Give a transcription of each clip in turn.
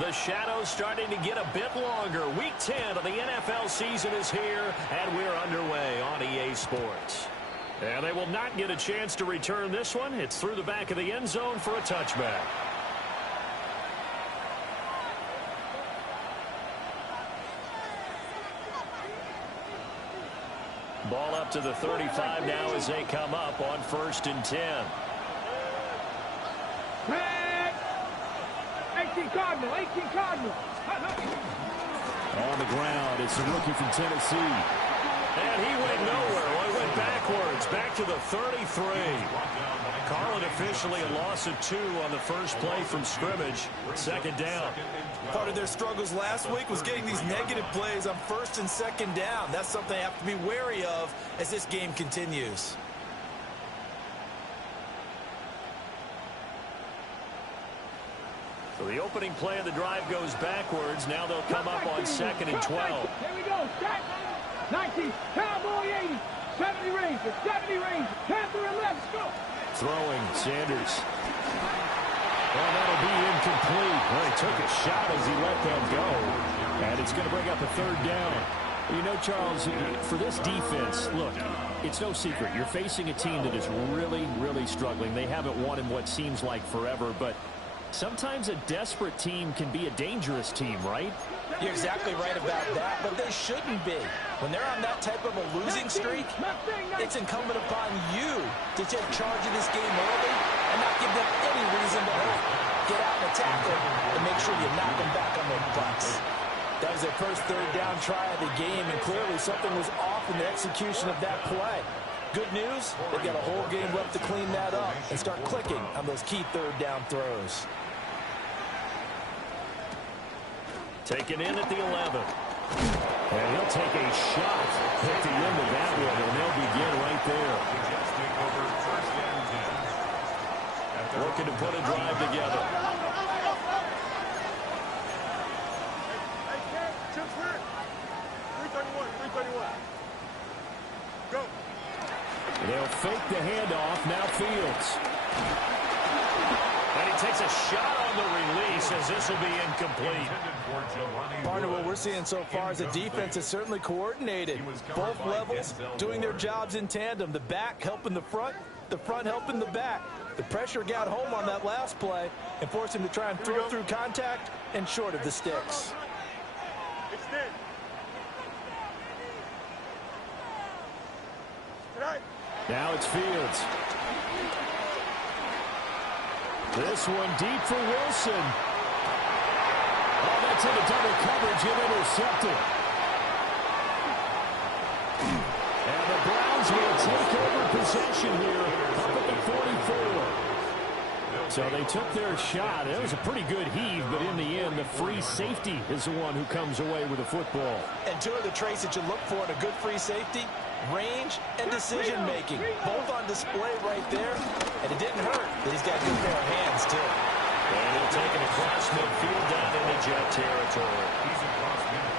The shadow's starting to get a bit longer. Week 10 of the NFL season is here, and we're underway on EA Sports. And they will not get a chance to return this one. It's through the back of the end zone for a touchback. Ball up to the 35 now as they come up on 1st and 10. 18 Cardinal. On the ground, it's a rookie from Tennessee. And he went nowhere. Well, he went backwards, back to the 33. Call it officially a loss of 2 on the first play from scrimmage. 2nd down. Part of their struggles last week was getting these negative plays on 1st and 2nd down. That's something they have to be wary of as this game continues. So the opening play of the drive goes backwards. Now they'll come up on 2nd and 12. Here we go. 19. Cowboy 80. 70 range. 70 range. Panther 11. Go. Throwing, Sanders. Well, that'll be incomplete. Well, he took a shot as he let that go. And it's going to bring up a 3rd down. You know, Charles, for this defense, look, it's no secret. You're facing a team that is really, really struggling. They haven't won in what seems like forever, but sometimes a desperate team can be a dangerous team, right? You're exactly right about that, but they shouldn't be. When they're on that type of a losing streak, it's incumbent upon you to take charge of this game early and not give them any reason to hurt. Get out and attack them and make sure you knock them back on their butts. That was their first 3rd down try of the game, and clearly something was off in the execution of that play. Good news, they've got a whole game left to clean that up and start clicking on those key 3rd down throws. Taken in at the 11. And he'll take a shot at the end of that one, and they'll begin right there. Looking to put a drive together. They'll fake the handoff. Now Fields. And he takes a shot on the release as this will be incomplete. Partner, what we're seeing so far is the defense is certainly coordinated. Both levels doing their jobs in tandem. The back helping the front helping the back. The pressure got home on that last play and forced him to try and throw through contact and short of the sticks. Now it's Fields. This one deep for Wilson. Oh, that's into double coverage and intercepted. And the Browns will take over possession here up at the 44. So they took their shot. It was a pretty good heave, but in the end, the free safety is the one who comes away with the football. And 2 of the traits that you look for in a good free safety, range and decision-making, both on display right there. And it didn't hurt that he's got a good pair of hands, too. And he'll take it across midfield down into Jet territory.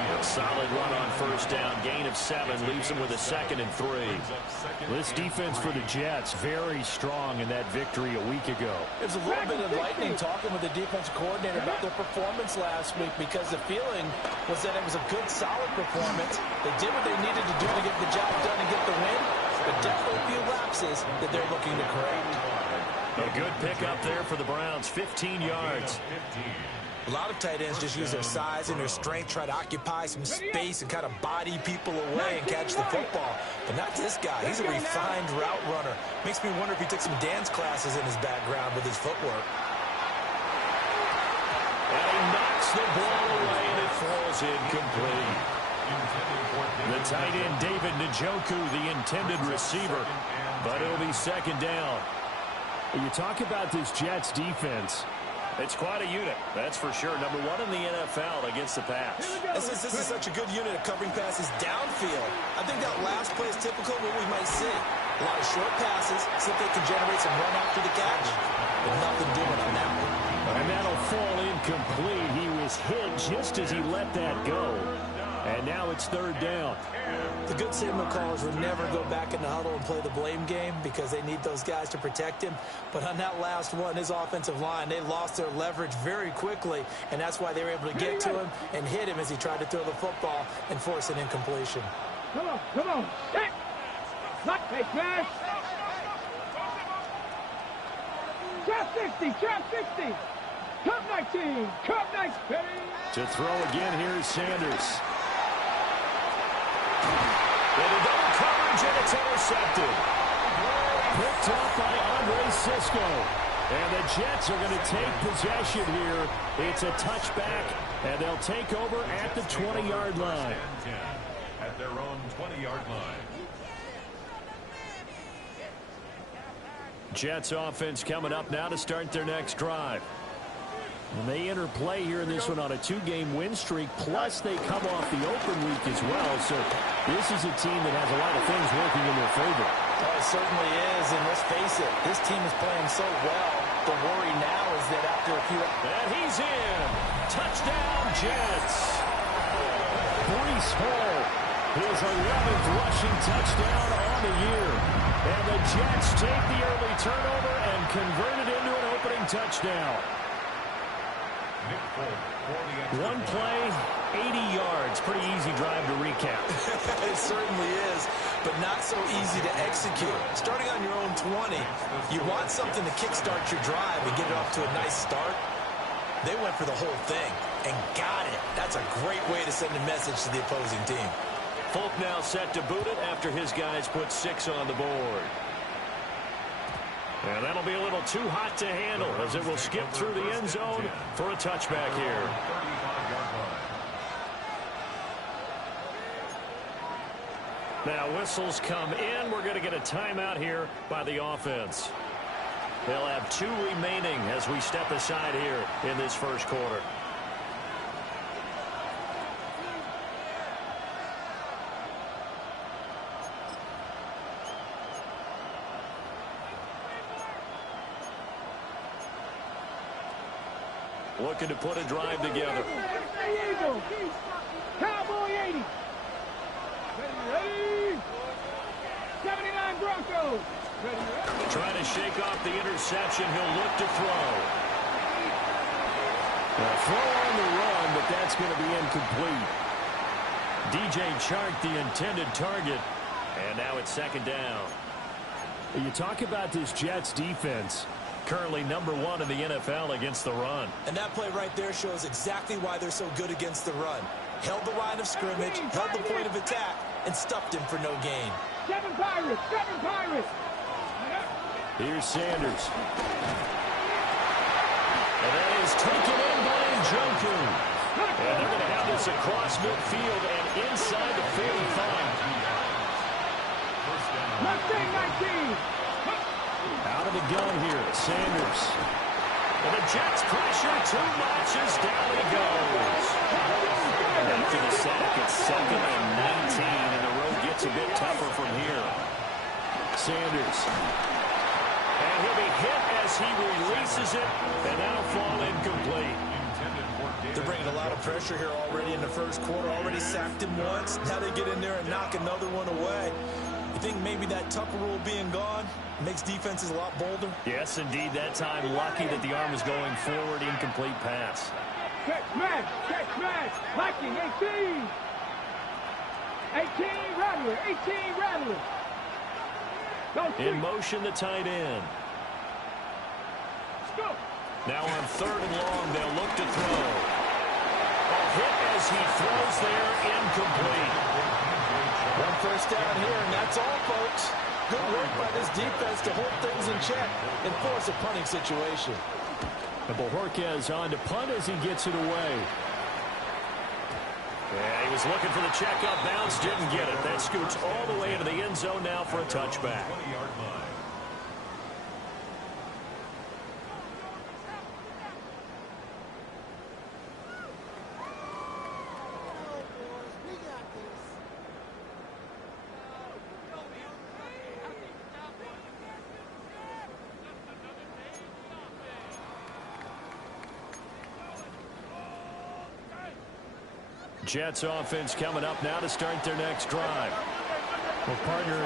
A solid run on 1st down. Gain of 7 leaves him with a 2nd and 3. This defense for the Jets, very strong in that victory a week ago. It was a little bit enlightening talking with the defensive coordinator about their performance last week, because the feeling was that it was a good, solid performance. They did what they needed to do to get the job done and get the win, but definitely a few lapses that they're looking to correct. A good pickup there for the Browns, 15 yards. A lot of tight ends just use their size and their strength, try to occupy some space and kind of body people away and catch the football. But not this guy. He's a refined route runner. Makes me wonder if he took some dance classes in his background with his footwork. And he knocks the ball away, and it falls incomplete. The tight end, David Njoku, the intended receiver. But it'll be 2nd down. You talk about this Jets defense. It's quite a unit, that's for sure. Number 1 in the NFL against the pass. And since this is such a good unit of covering passes downfield, I think that last play is typical of what we might see. A lot of short passes, so that they can generate some run after the catch. But nothing doing on that one. And that'll fall incomplete. He was hit just as he let that go. And now it's third down. The good signal callers would never go back in the huddle and play the blame game because they need those guys to protect him. But on that last one, his offensive line, they lost their leverage very quickly, and that's why they were able to get to him and hit him as he tried to throw the football and force an incompletion. Come on, come on. Hey, hey, smash. Trap 60, trap 60. Cup 19, cup 19. To throw again, here's Sanders. With a double coverage, and it's intercepted. Picked up by Andre Cisco. And the Jets are going to take possession here. It's a touchback, and they'll take over at the 20-yard line. At their own 20-yard line. Jets offense coming up now to start their next drive. And they enter play here in this one on a 2-game win streak, plus they come off the open week as well. So this is a team that has a lot of things working in their favor. Oh, it certainly is, and let's face it, this team is playing so well. The worry now is that after a few... And he's in. Touchdown, Jets. Breece Hall, his 11th rushing touchdown on the year. And the Jets take the early turnover and convert it into an opening touchdown. One play, 80 yards. Pretty easy drive to recap. It certainly is, but not so easy to execute. Starting on your own 20, you want something to kickstart your drive and get it off to a nice start. They went for the whole thing and got it. That's a great way to send a message to the opposing team. Folk now set to boot it after his guys put 6 on the board. And that'll be a little too hot to handle as it will skip through the end zone for a touchback here. Now whistles come in. We're going to get a timeout here by the offense. They'll have 2 remaining as we step aside here in this first quarter. Looking to put a drive together. Cowboy 80. Ready. 79 Broncos. Ready. Trying to shake off the interception. He'll look to throw. A throw on the run, but that's going to be incomplete. DJ Chark, the intended target. And now it's second down. You talk about this Jets defense. Currently #1 in the NFL against the run. And that play right there shows exactly why they're so good against the run. Held the line of scrimmage, held the point of attack, and stuffed him for no gain. 7 Pirates, 7 Pirates. Here's Sanders. And that is taken in by Njoku. And they're going to have this across midfield and inside the 45. Mustang 19. Out of the gun here, Sanders. And the Jets pressure too much as down he goes. After the sack, it's 2nd and 19, and the road gets a bit tougher from here. Sanders. And he'll be hit as he releases it, and that'll fall incomplete. They're bringing a lot of pressure here already in the first quarter. Already sacked him once. Now they get in there and knock another one away. You think maybe that Tucker rule being gone makes defenses a lot bolder? Yes, indeed. That time, lucky that the arm was going forward. Incomplete pass. Check smash, Viking 18. 18 Rattler, 18 Rattler. In motion, the tight end. Go. Now on 3rd and long, they'll look to throw. A hit as he throws there, incomplete. One first down here, and that's all, folks. Good work by this defense to hold things in check and force a punting situation. And Bojorquez on to punt as he gets it away. Yeah, he was looking for the checkup bounce, didn't get it. That scoots all the way into the end zone now for a touchback. Jets offense coming up now to start their next drive. Well, partner,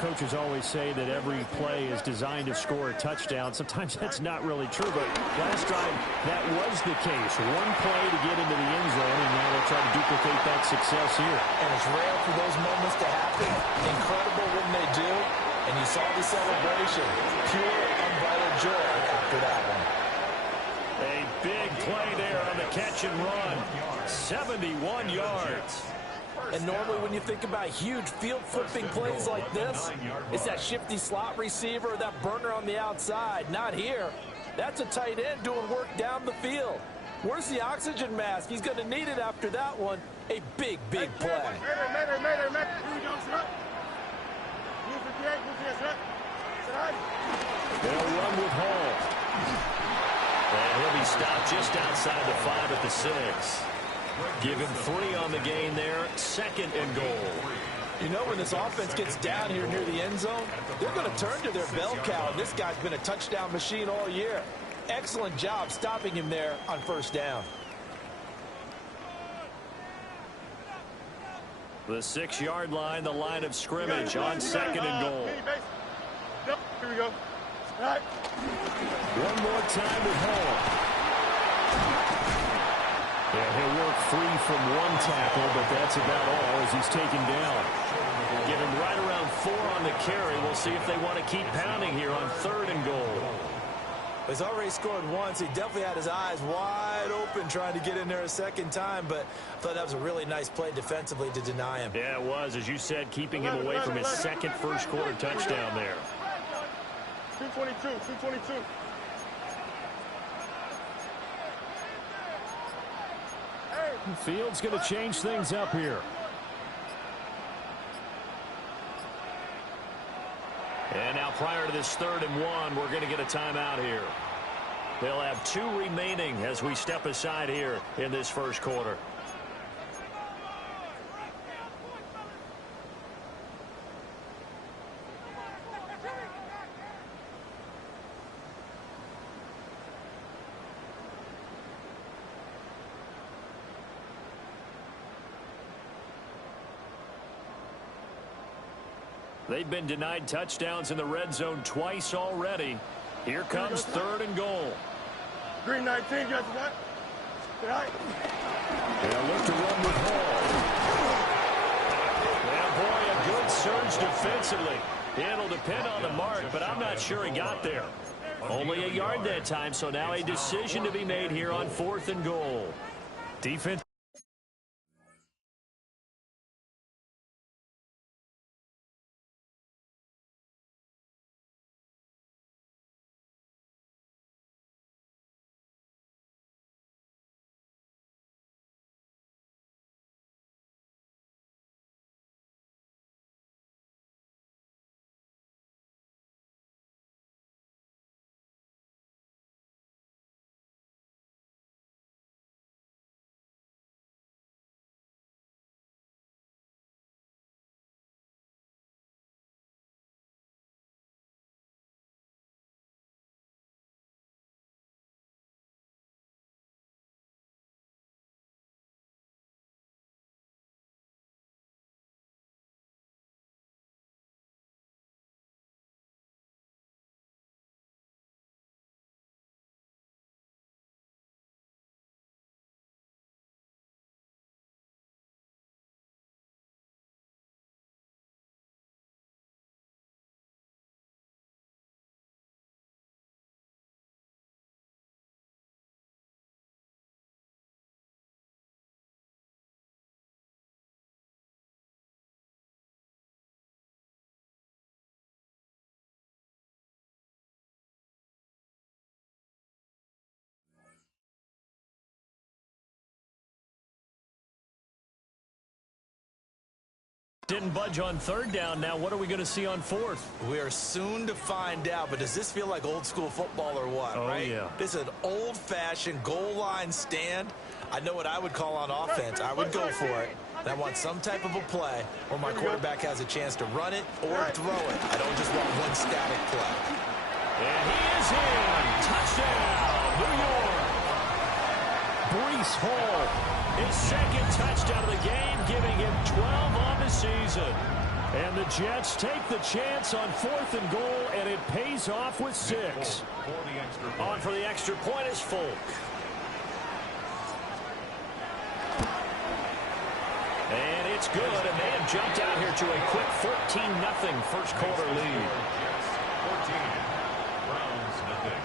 coaches always say that every play is designed to score a touchdown. Sometimes that's not really true, but last drive, that was the case. One play to get into the end zone, and now they'll try to duplicate that success here. And it's rare for those moments to happen. Incredible when they do. And you saw the celebration. Pure, unbridled joy after that one. A big play there on the catch and run. 71 yards. And normally when you think about huge field-flipping plays like this, it's that shifty slot receiver, that burner on the outside. Not here. That's a tight end doing work down the field. Where's the oxygen mask? He's going to need it after that one. A big, big play. They'll run with Hall. And he'll be stopped just outside the 5 at the 6. Give him 3 on the gain there. 2nd and goal. You know, when this offense gets down here near the end zone, they're going to turn to their bell cow. And this guy's been a touchdown machine all year. Excellent job stopping him there on 1st down. The 6-yard line, the line of scrimmage on 2nd and goal. Here we go. All right. One more time with Hall. Yeah, he'll work free from one tackle, but that's about all as he's taken down. Give him right around 4 on the carry. We'll see if they want to keep pounding here on 3rd and goal. He's already scored once. He definitely had his eyes wide open trying to get in there a 2nd time, but I thought that was a really nice play defensively to deny him. Yeah, it was, as you said, keeping him away from his 2nd first-quarter touchdown there. 222. Field's going to change things up here. And now prior to this 3rd and 1, we're going to get a timeout here. They'll have 2 remaining as we step aside here in this first quarter. They've been denied touchdowns in the red zone twice already. Here comes 3rd and goal. Green 19, you got that? Right. They'll look to run with Hall. Yeah, boy, a good surge defensively. It'll depend on the mark, but I'm not sure he got there. Only a yard that time, so now a decision to be made here on 4th and goal. Defense. Didn't budge on 3rd down. Now what are we going to see on 4th? We are soon to find out, but does this feel like old school football or what? Oh, right? Yeah. This is an old-fashioned goal line stand. I know what I would call on offense. I would go for it. And I want some type of a play where my quarterback has a chance to run it or throw it. I don't just want one static play. And he is in. Touchdown, New York. Breece Hall, his second touchdown of the game, giving him 12 on the season. And the Jets take the chance on 4th and goal, and it pays off with 6. On for the extra point is Folk. And it's good, and they have jumped out here to a quick 14-0 first quarter lead. 14, Browns nothing.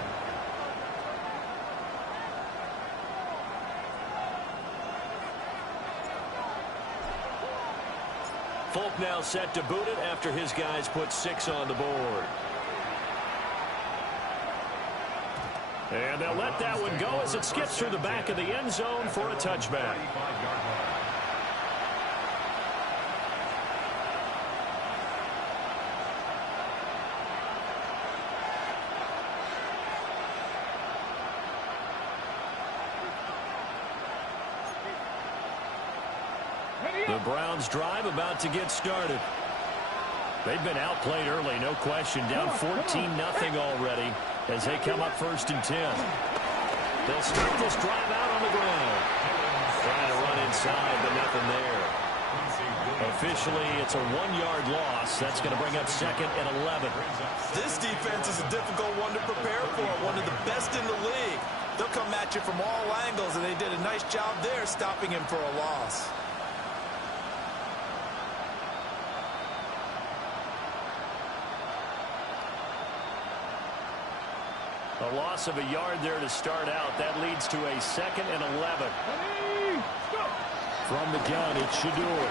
Folk now set to boot it after his guys put 6 on the board. And they'll let that one go as it skips through the back of the end zone for a touchback. The Browns drive about to get started. They've been outplayed early, no question. Down 14-0 already as they come up 1st and 10. They'll start this drive out on the ground. Trying to run inside, but nothing there. Officially, it's a 1-yard loss. That's going to bring up 2nd and 11. This defense is a difficult one to prepare for, one of the best in the league. They'll come at you from all angles, and they did a nice job there stopping him for a loss. A loss of a yard there to start out. That leads to a 2nd and 11. From the gun, it's Shador.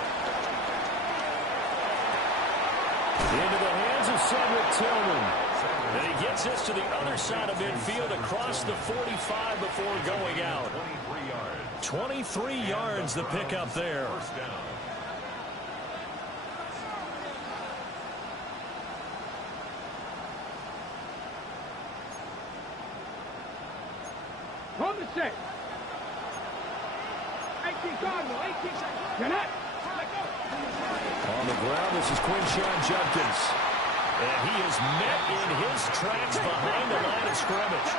Into the hands of Cedric Tillman. And he gets this to the other side of midfield across the 45 before going out. 23 yards the pickup there. From the 6. 18 Cardinal, 18 seconds. You're not. On the ground, this is Quinshawn Judkins. And he is met in his tracks behind the line of scrimmage.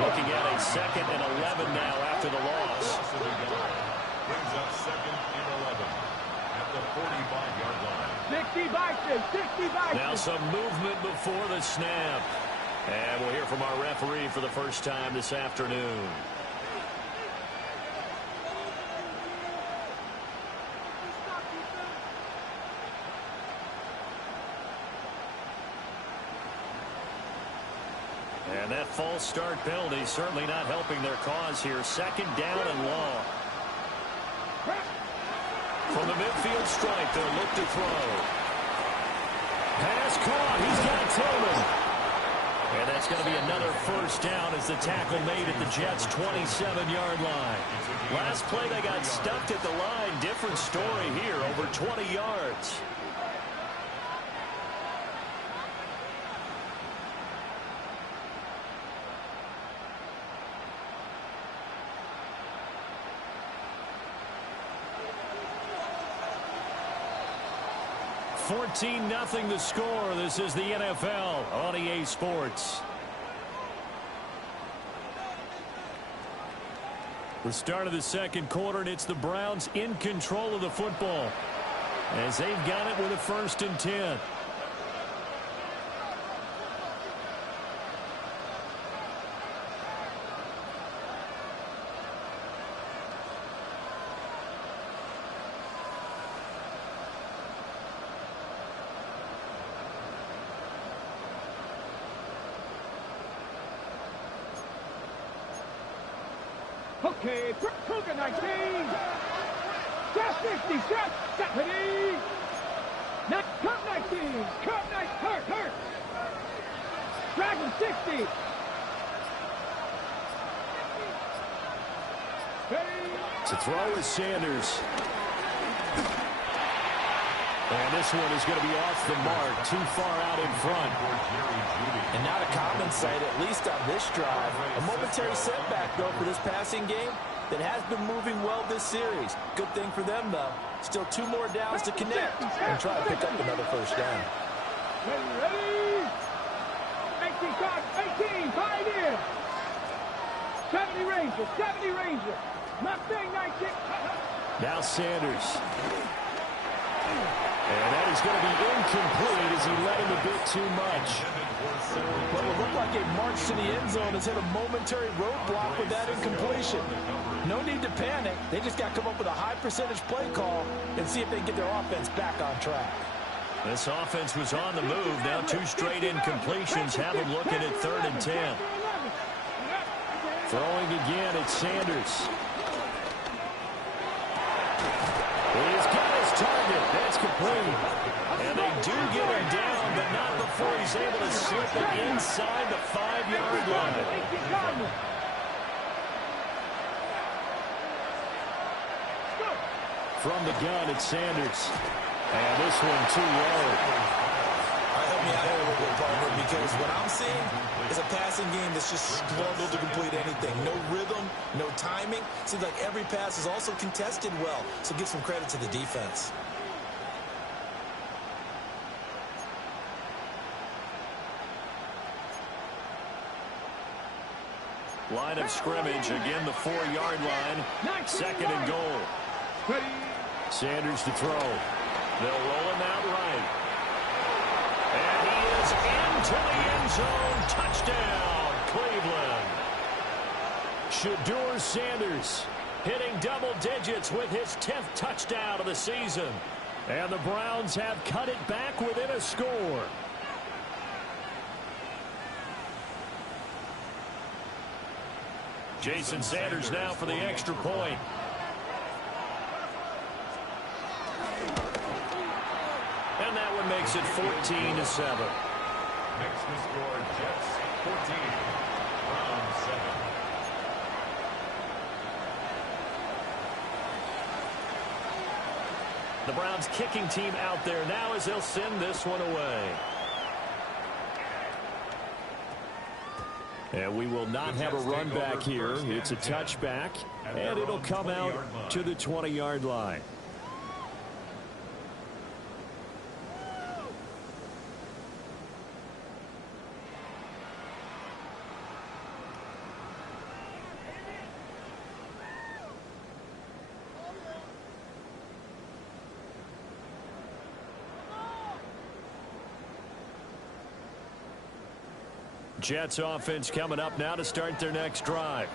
Looking at a 2nd and 11 now after the loss. Brings up 2nd and 11 at the 45-yard line. 60 boxes, 60 boxes. Now some movement before the snap. And we'll hear from our referee for the first time this afternoon. And that false start penalty certainly not helping their cause here. 2nd down and long. From the midfield stripe, they'll look to throw. Pass caught. He's got Tillman. And that's going to be another 1st down as the tackle made at the Jets' 27-yard line. Last play, they got stuffed at the line. Different story here, over 20 yards. $14-0 the score. This is the NFL on EA Sports. The start of the 2nd quarter, and it's the Browns in control of the football as they've got it with a 1st and 10. Okay, Kruger 19. Just 50, just 70. Cup 19. Cup 19. Hurt. Dragon 60. To throw is Sanders. And this one is going to be off the mark, too far out in front. And not a common sight, at least on this drive. A momentary setback, though, for this passing game that has been moving well this series. Good thing for them, though. Still 2 more downs to connect and try to pick up another 1st down. Ready? 18 shots, 18, 5 in. 70 Ranger, 70 Ranger. Mustang 96. Now Sanders. And that is going to be incomplete as he led him a bit too much. Well, it looked like a march to the end zone has hit a momentary roadblock with that incompletion. No need to panic. They just got to come up with a high percentage play call and see if they can get their offense back on track. This offense was on the move. Now 2 straight incompletions have them looking at 3rd and 10. Throwing again at Sanders. He's got his target. That's complete. And they do get him down, but not before he's able to slip it inside the 5-yard line. From the gun, it's Sanders. And this one too low. Help me out here a little bit, partner, because what I'm seeing is a passing game that's just struggled to complete anything. No rhythm, no timing. Seems like every pass is also contested well, so give some credit to the defense. Line of scrimmage, again the 4-yard line. 2nd and goal. Sanders to throw. They'll roll him out right. And he is into the end zone. Touchdown, Cleveland. Shedeur Sanders hitting double digits with his 10th touchdown of the season. And the Browns have cut it back within a score. Jason Sanders now for the extra point. And that one makes it 14-7. Next to score, Jets 14, Browns 7. The Browns kicking team out there now as they'll send this one away. And we will not have a run back here. It's a touchback, and it'll come out to the 20-yard line. Jets offense coming up now to start their next drive.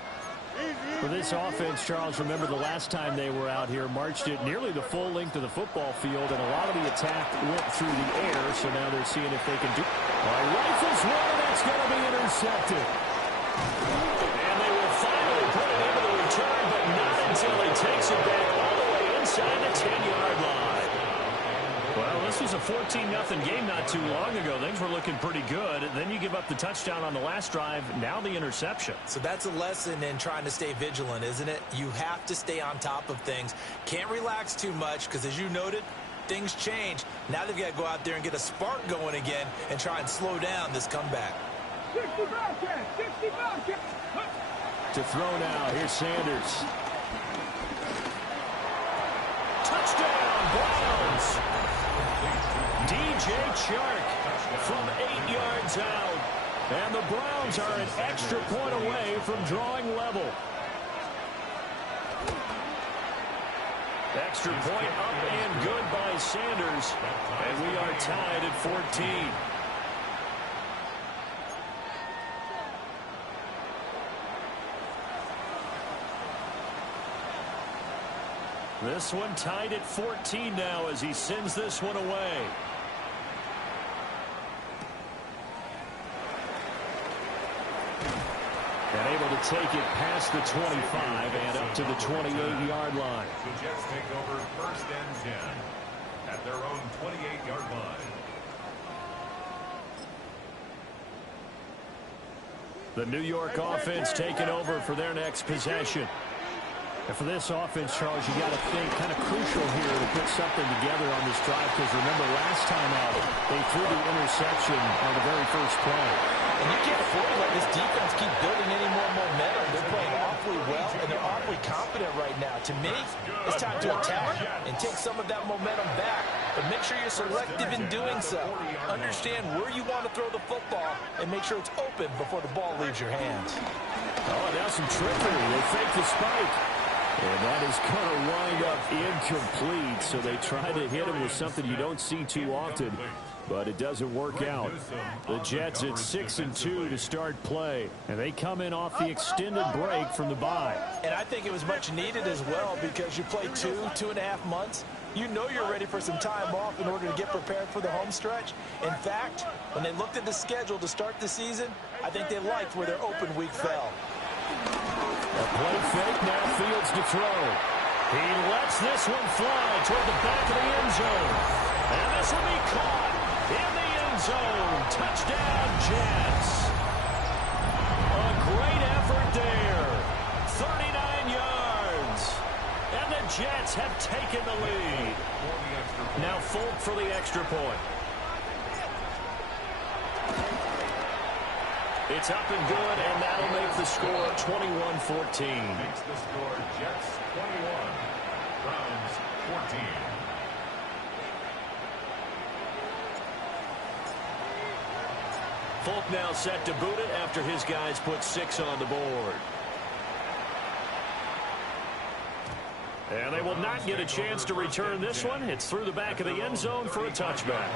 For this offense, Charles, remember the last time they were out here, marched it nearly the full length of the football field, and a lot of the attack went through the air, so now they're seeing if they can do. Rifles one, that's going to be intercepted. And they will finally put it into the return, but not until he takes it back all the way inside the 10-yard line. Well, this was a 14-0 game not too long ago. Things were looking pretty good. Then you give up the touchdown on the last drive. Now the interception. So that's a lesson in trying to stay vigilant, isn't it? You have to stay on top of things. Can't relax too much because, as you noted, things change. Now they've got to go out there and get a spark going again and try and slow down this comeback. 60 Bobcats, 60 Bobcats. To throw now. Here's Sanders. Touchdown, Browns. DJ Chark from 8 yards out. And the Browns are an extra point away from drawing level. Extra point up and good by Sanders. And we are tied at 14. This one tied at 14 now as he sends this one away. And able to take it past the 25 and up to the 28-yard line. The Jets take over 1st and 10 at their own 28-yard line. The New York offense taking over for their next possession. And for this offense, Charles, you got to think kind of crucial here to put something together on this drive, because remember last time out they threw the interception on the very first play. And you can't afford to let this defense keep building any more momentum. They're playing awfully well, and they're awfully confident right now. To me, it's time to attack and take some of that momentum back. But make sure you're selective in doing so. Understand where you want to throw the football and make sure it's open before the ball leaves your hands. Oh, now some trickery. They fake the spike. And that is going to wind up incomplete, so they try to hit him with something you don't see too often, but it doesn't work out. The Jets at 6-2 to start play, and they come in off the extended break from the bye. And I think it was much needed as well, because you play 2.5 months. You know you're ready for some time off in order to get prepared for the home stretch. In fact, when they looked at the schedule to start the season, I think they liked where their open week fell. A play fake, now Fields to throw. He lets this one fly toward the back of the end zone. And this will be caught in the end zone. Touchdown, Jets. A great effort there. 39 yards. And the Jets have taken the lead. Now Folk for the extra point. It's up and good, and that'll make the score 21-14. Makes the score Jets 21, Browns 14. Folk now set to boot it after his guys put 6 on the board. And they will not get a chance to return this one. It's through the back of the end zone for a touchback.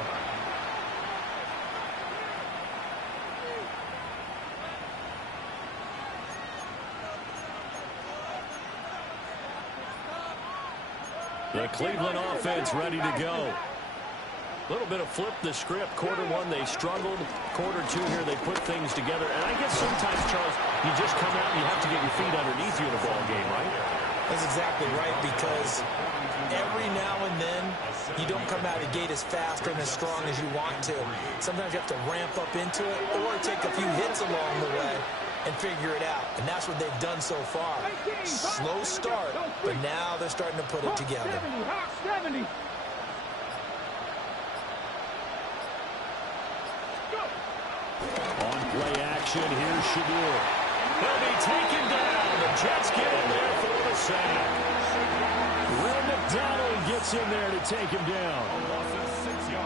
The Cleveland offense ready to go. A little bit of flip the script. Quarter one, they struggled. Quarter two here, they put things together. And I guess sometimes, Charles, you just come out and you have to get your feet underneath you in a ball game, right? That's exactly right, because every now and then you don't come out of the gate as fast and as strong as you want to. Sometimes you have to ramp up into it or take a few hits along the way and figure it out. And that's what they've done so far. Slow start, but now they're starting to put it together. 70. On play action, here's Shadur. He'll be taken down. The Jets get in there for the sack. Will McDonald gets in there to take him down.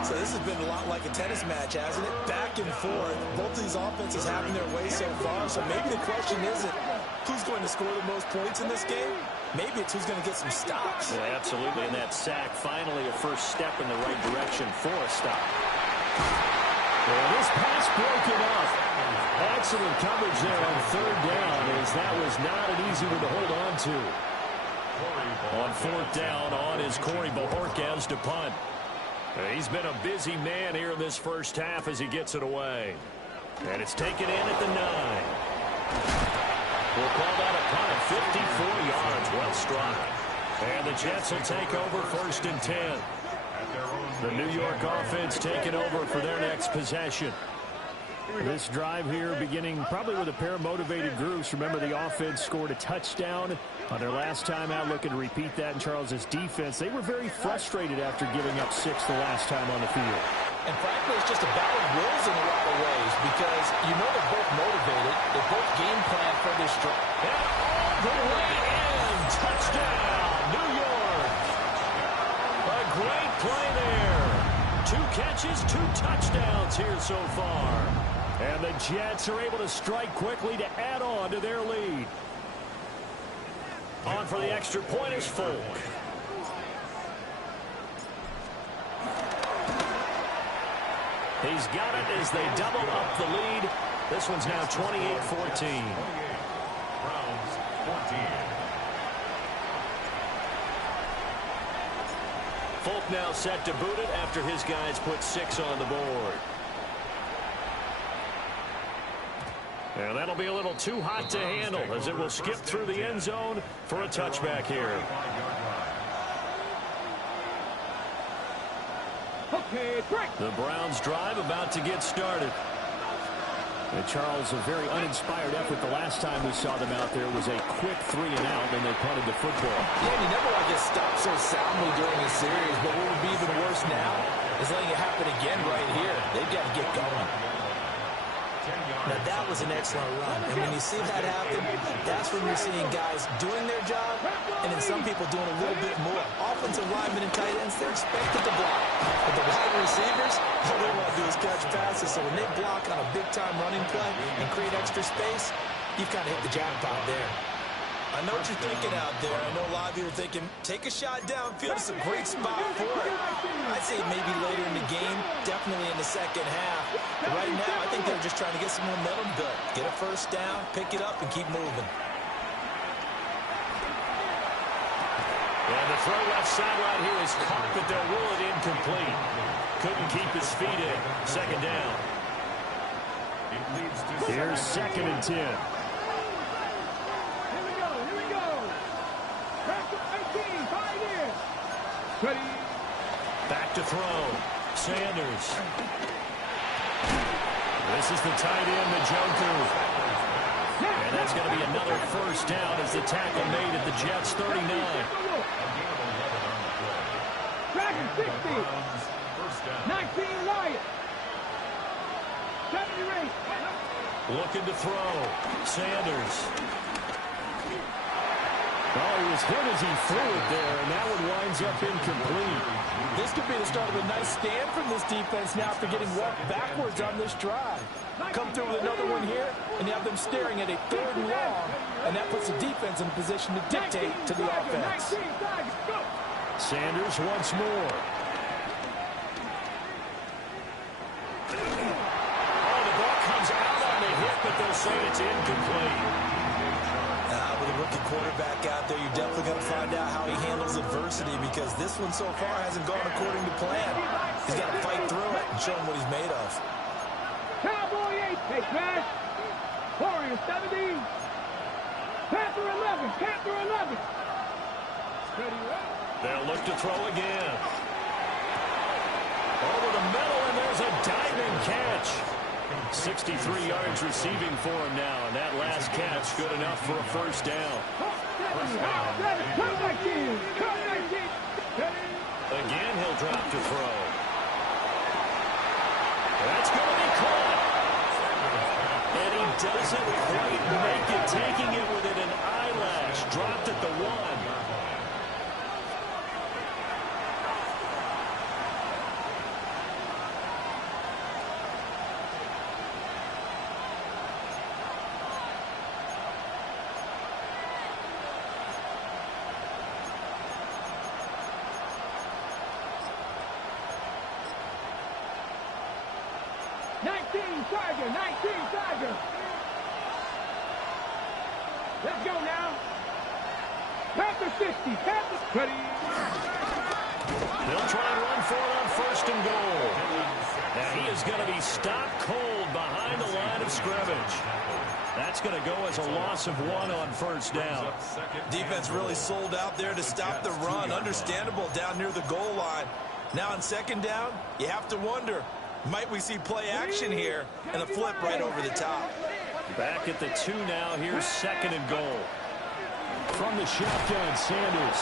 So this has been a lot like a tennis match, hasn't it? Back and forth. Both of these offenses having their way so far. So maybe the question isn't who's going to score the most points in this game. Maybe it's who's going to get some stops. Yeah, absolutely. And that sack, finally a first step in the right direction for a stop. Well, this pass broken up. Excellent coverage there on third down, as that was not an easy one to hold on to. On fourth down, on is Corey Bojorquez to punt. He's been a busy man here in this first half as he gets it away. And it's taken in at the 9. We'll call that a punt of 54 yards. Well struck. And the Jets will take over first and 10. The New York offense taking over for their next possession. This drive here beginning probably with a pair of motivated groups. Remember, the offense scored a touchdown on their last time out. Looking to repeat that in Charles's defense. They were very frustrated after giving up 6 the last time on the field. And frankly, it's just a battle of wills in a lot of ways, because you know they're both motivated. They both game plan for this drive. And all the way in. Touchdown, New York. A great play there. 2 catches, 2 touchdowns here so far. And the Jets are able to strike quickly to add on to their lead. On for the extra point is Folk. He's got it as they double up the lead. This one's now 28-14. Browns 14. Folk now set to boot it after his guys put 6 on the board. And that'll be a little too hot to handle as it will skip through the end zone for a touchback here. Okay, break. The Browns drive about to get started. And Charles, a very uninspired effort the last time we saw them out there was a quick 3 and out, and they punted the football. Yeah, and you never want to get stopped so soundly during the series, but what would be even worse now is letting it happen again right here. They've got to get going. Now, that was an excellent run, and when you see that happen, that's when you're seeing guys doing their job, and then some people doing a little bit more. Offensive linemen and tight ends, they're expected to block. But the wide receivers, all they want to do is catch passes, so when they block on a big-time running play and create extra space, you've kind of hit the jackpot there. I know what you're thinking out there. I know a lot of you are thinking, take a shot downfield. It's a great spot for it. I'd say maybe later in the game, definitely in the second half. But right now, I think they're just trying to get some momentum built. Get a first down, pick it up, and keep moving. And the throw left sideline here is caught, but they'll rule it incomplete. Couldn't keep his feet in. Second down. Here's 2nd and 10. Back to throw. Sanders. This is the tight end, the Joker. And that's going to be another first down as the tackle made at the Jets' 39. Dragon 60. 19 Wyatt. 70 race. Looking to throw. Sanders. Oh, he was hit as he threw it there, and that one winds up incomplete. This could be the start of a nice stand from this defense now after getting walked backwards on this drive. Come through with another one here, and you have them staring at a 3rd and long, and that puts the defense in a position to dictate to the offense. Sanders once more. Oh, the ball comes out on the hit, but they'll say it's incomplete. With a rookie quarterback out there, you're definitely going to find out how he handles adversity, because this one so far hasn't gone according to plan. He's got to fight through it and show him what he's made of. Cowboy 8, take pass. Warrior 70. Panther 11, Panther 11. They'll look to throw again. Over the middle, and there's a diving catch. 63 yards receiving for him now, and that last catch good enough for a first down. Again, he'll drop to throw. That's going to be caught. And he doesn't quite make it, taking it within an eyelash. Dropped at the 1. 19 Tiger. Let's go now. Panther 60, Panther ready. They'll try and run for it on 1st and goal. Now he is going to be stopped cold behind the line of scrimmage. That's going to go as a loss of 1 on 1st down. Defense really sold out there to stop the run. Understandable down near the goal line. Now on 2nd down, you have to wonder, might we see play action here and a flip right over the top? Back at the 2 now. Here's 2nd and goal. From the shotgun, Sanders.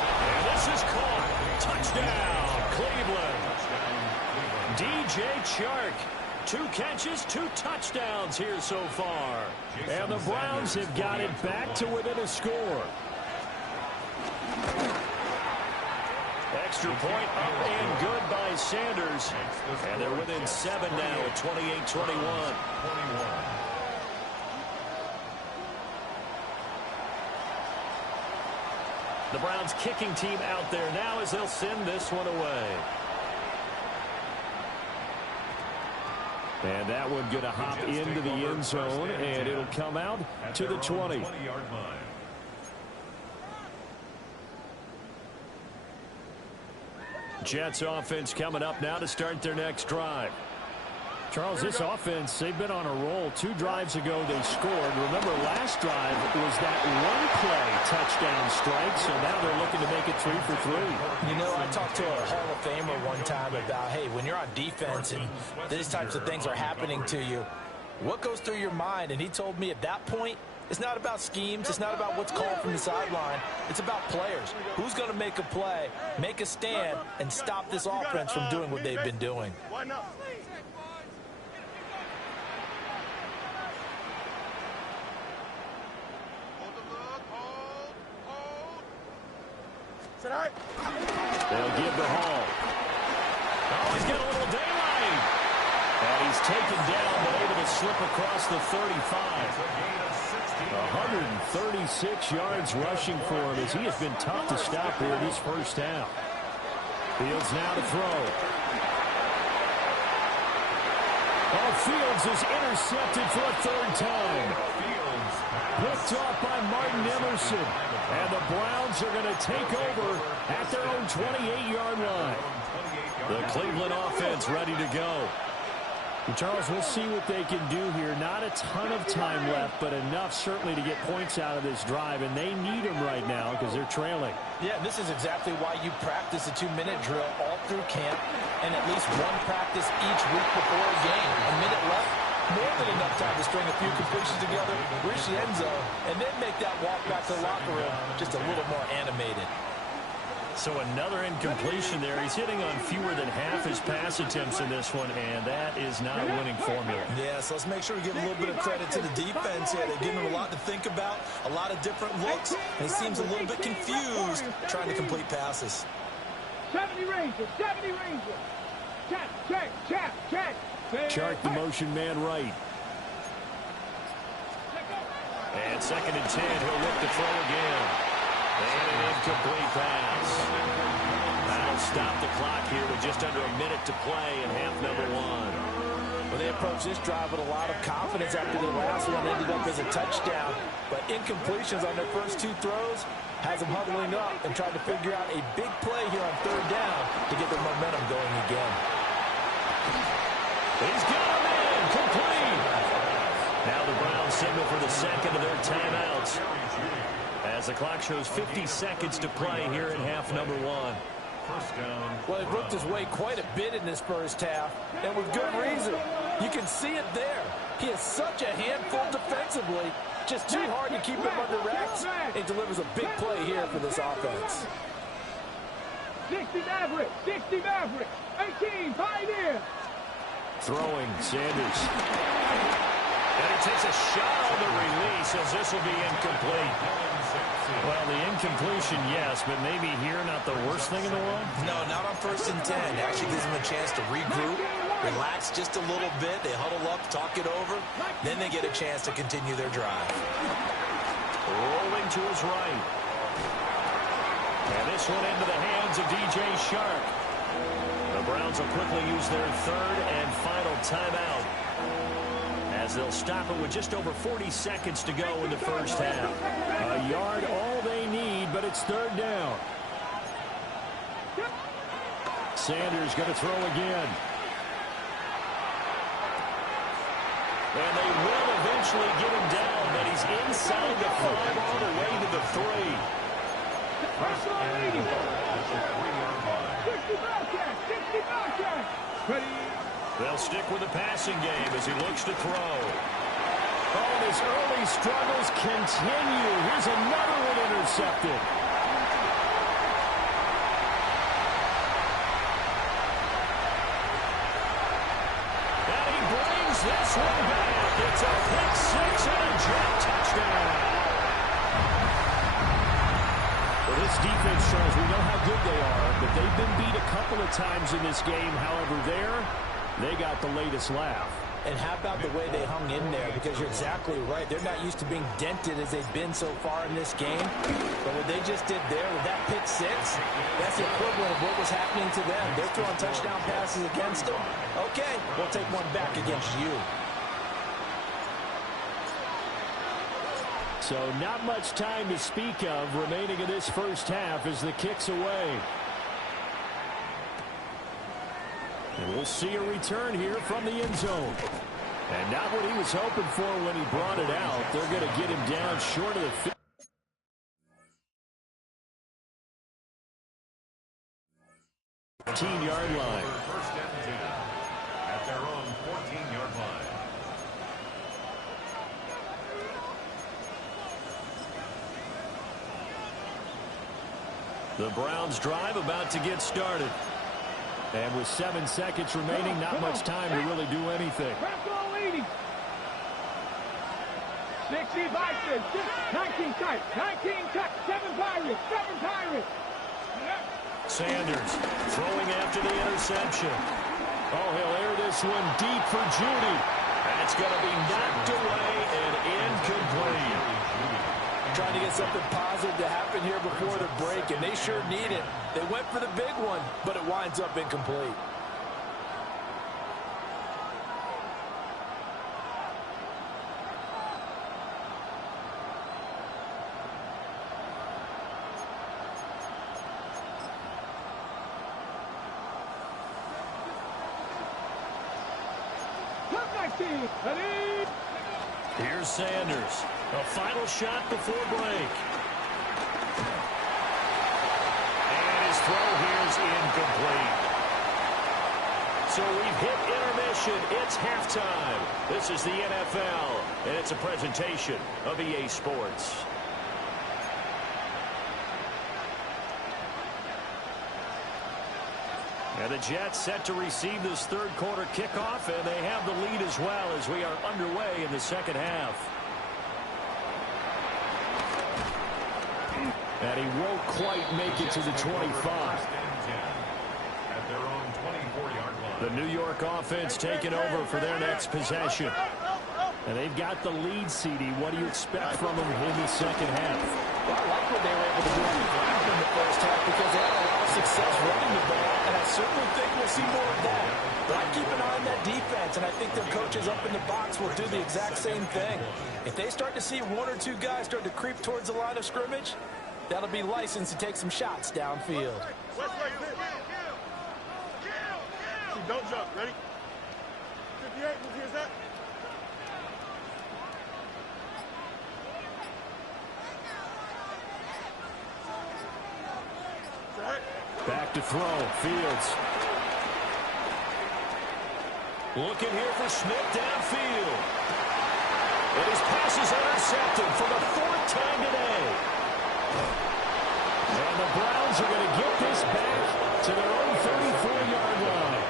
And this is caught. Touchdown, Cleveland. DJ Chark. 2 catches, 2 touchdowns here so far. And the Browns have got it back to within a score. Extra point up and good by Sanders. And they're within 7 now at 28-21. The Browns kicking team out there now as they'll send this one away. And that one going to hop into the end zone, and it'll come out to the 20. Jets offense coming up now to start their next drive. Charles, this offense, they've been on a roll. 2 drives ago, they scored. Remember, last drive was that one-play touchdown strike, so now they're looking to make it 3 for 3. You know, I talked to a Hall of Famer one time about, hey, when you're on defense and these types of things are happening to you, what goes through your mind? And he told me at that point, it's not about schemes. It's not about what's called from the sideline. It's about players. Who's going to make a play, make a stand, and stop this offense from doing what they've been doing? Why not? They'll give the Hall. Oh, he's got a little daylight. And he's taken down, but able to slip across the 35. 136 yards rushing for him as he has been tough to stop here this first half. Fields now to throw. Oh, Fields is intercepted for a third time. Picked off by Martin Emerson. And the Browns are going to take over at their own 28-yard line. The Cleveland offense ready to go. And Charles, we'll see what they can do here. Not a ton of time left, but enough certainly to get points out of this drive, and they need them right now because they're trailing. Yeah, this is exactly why you practice a 2-minute drill all through camp and at least one practice each week before a game. A minute left, more than enough time to string a few completions together, reach the end zone, and then make that walk back to the locker room just a little more animated. So another incompletion there. He's hitting on fewer than half his pass attempts in this one, and that is not a winning formula. Yes, let's make sure we give a little bit of credit to the defense here. They've given him a lot to think about, a lot of different looks, and he seems a little bit confused trying to complete passes. 70 Rangers, 70 Rangers. Check. Chart the motion man right. And 2nd and 10, he'll look to throw again. And an incomplete pass. That'll stop the clock here with just under a minute to play in half number 1. Well, they approached this drive with a lot of confidence after the last one ended up as a touchdown. But incompletions on their first 2 throws has them huddling up and trying to figure out a big play here on 3rd down to get their momentum going again. He's got him in. Complete. Now the Browns signal for the second of their timeouts, as the clock shows 50 seconds to play here in half number 1. Well, he worked his way quite a bit in this first half, and with good reason. You can see it there. He is such a handful defensively, just too hard to keep him under wraps. He delivers a big play here for this offense. 60 Maverick, 18, Pioneer. Throwing, Sanders. And he takes a shot on the release as this will be incomplete. Well, the incompletion, yes, but maybe here not the worst thing in the world? No, not on 1st and 10. Actually gives them a chance to regroup, relax just a little bit. They huddle up, talk it over. Then they get a chance to continue their drive. Rolling to his right. And this one into the hands of DJ Shark. The Browns will quickly use their 3rd and final timeout, as they'll stop it with just over 40 seconds to go in the first half. A yard, all they need, but it's 3rd down. Sanders going to throw again. And they will eventually get him down, but he's inside the 5 all the way to the 3. They'll stick with the passing game as he looks to throw. Oh, his early struggles continue. Here's another one intercepted. And he brings this one back. It's a pick 6 and a jet touchdown. Well, this defense, Charles, we know how good they are, but they've been beat a couple of times in this game. However, they got the latest laugh. And how about the way they hung in there? Because you're exactly right. They're not used to being dented as they've been so far in this game. But what they just did there with that pick 6, that's the equivalent of what was happening to them. They're throwing touchdown passes against them. Okay, we'll take one back against you. So not much time to speak of remaining in this first half as the kick's away. And we'll see a return here from the end zone. And not what he was hoping for when he brought it out. They're going to get him down short of the 15-yard line. First and 10 at their own 14-yard line. The Browns drive about to get started. And with 7 seconds remaining, not much time to really do anything. 60 Vikings, 19 touch, 7 Pirates, 7 Pirates. Sanders throwing after the interception. Oh, he'll air this one deep for Judy. And it's going to be knocked away and incomplete. Trying to get something positive to happen here before the break, and they sure need it. They went for the big one, but it winds up incomplete. Here's Sanders. A final shot before break. And his throw here is incomplete. So we've hit intermission. It's halftime. This is the NFL, and it's a presentation of EA Sports. And the Jets set to receive this third quarter kickoff, and they have the lead as well as we are underway in the second half. And he won't quite make it to the 25. At their own 24-yard line. The New York offense taking over for their next possession. And they've got the lead, CD. What do you expect from them in the second half? Well, I like what they were able to do on the ground in the first half because they had a lot of success running the ball, and I certainly think we'll see more of that. But I keep an eye on that defense, and I think their coaches up in the box will do the exact same thing. If they start to see one or two guys start to creep towards the line of scrimmage, that'll be licensed to take some shots downfield. Don't jump. Ready? 58. Here's that. Back to throw. Fields. Looking here for Smith downfield. And his pass is intercepted for the fourth time today. And the Browns are going to get this back to their own 34-yard line.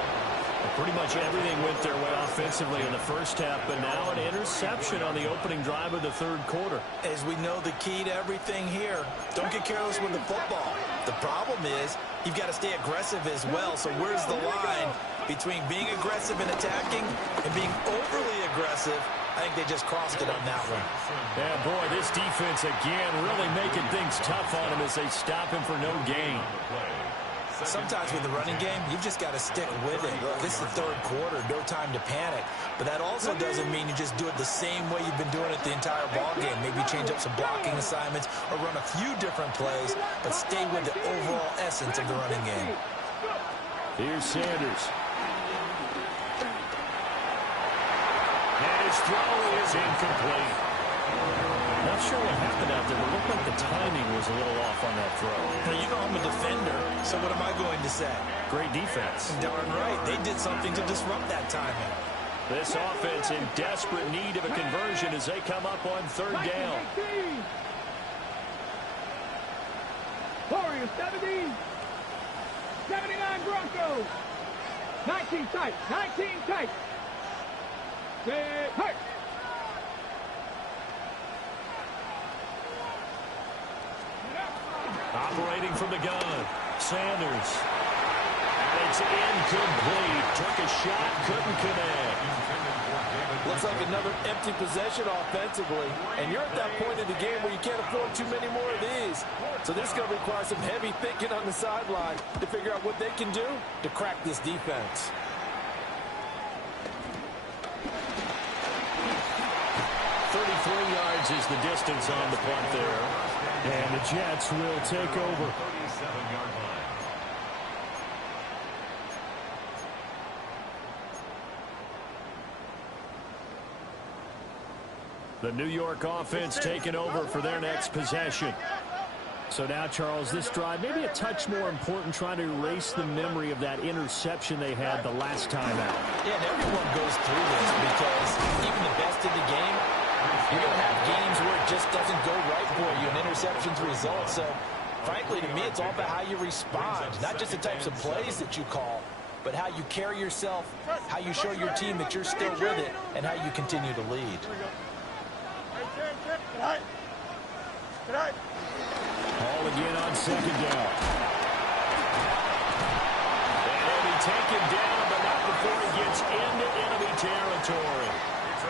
Pretty much everything went their way offensively in the first half, but now an interception on the opening drive of the third quarter. As we know, the key to everything here, don't get careless with the football. The problem is you've got to stay aggressive as well. So where's the line between being aggressive and attacking and being overly aggressive? I think they just crossed it on that one. Yeah, boy, this defense again really making things tough on him as they stop him for no gain. Sometimes with the running game, you've just got to stick with it. This is the third quarter, no time to panic. But that also doesn't mean you just do it the same way you've been doing it the entire ball game. Maybe change up some blocking assignments or run a few different plays, but stay with the overall essence of the running game. Here's Sanders. And his throw is incomplete. Not sure what happened out there, but it looked like the timing was a little off on that throw. Now, you know I'm a defender, so what am I going to say? Great defense. Darn right. They did something to disrupt that timing. This offense in desperate need of a conversion as they come up on third down. Warriors 70. 79 Broncos. 19 tight. 19 tight. Set. Hurt. Operating from the gun, Sanders. And it's incomplete. Took a shot, couldn't connect. Looks like another empty possession offensively. And you're at that point in the game where you can't afford too many more of these. So this is going to require some heavy thinking on the sideline to figure out what they can do to crack this defense. Yards is the distance on the punt there. And the Jets will take over. 37-yard line. The New York offense taking over for their next possession. So now, Charles, this drive maybe a touch more important, trying to erase the memory of that interception they had the last time out. Yeah, and everyone goes through this because even the best in the game, you're going to have games where it just doesn't go right for you and interceptions result. So, frankly, to me, it's all about how you respond, not just the types of plays that you call, but how you carry yourself, how you show your team that you're still with it, and how you continue to lead. Ball again on second down. And he'll be taken down, but not before It's into enemy territory.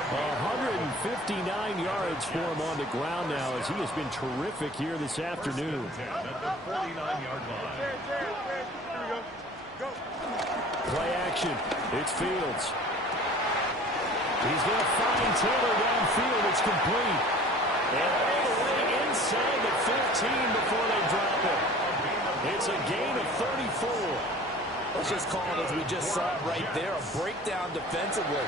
159 yards for him on the ground now as he has been terrific here this afternoon. At the 49-yard line. Here we go. Go. Play action. It's Fields. He's going to find Taylor downfield. It's complete. And all the way inside the 15 before they drop it. It's a gain of 34. Let's just call it as we just saw it right there, a breakdown defensively.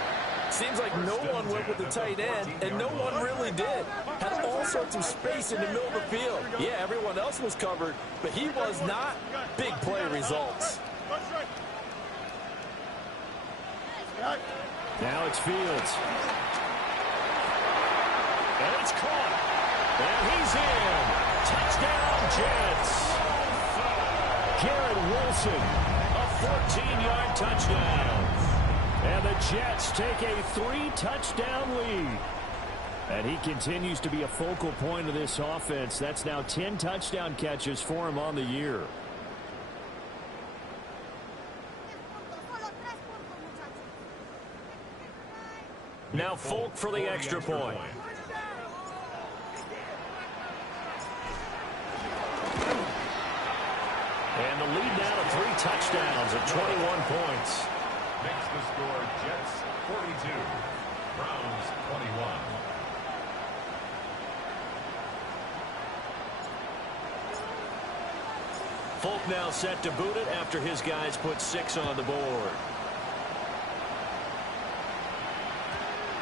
Seems like no one went with the tight end, and no one really did. Had all sorts of space in the middle of the field. Yeah, everyone else was covered, but he was not. Big play results. Now it's Fields. And it's caught. And he's in. Touchdown, Jets. Garrett Wilson, a 14-yard touchdown. And the Jets take a 3-touchdown lead. And he continues to be a focal point of this offense. That's now 10 touchdown catches for him on the year. Now Folk for the extra point. And the lead now to 3 touchdowns at 21 points. Makes the score Jets 42, Browns 21. Folk now set to boot it after his guys put 6 on the board.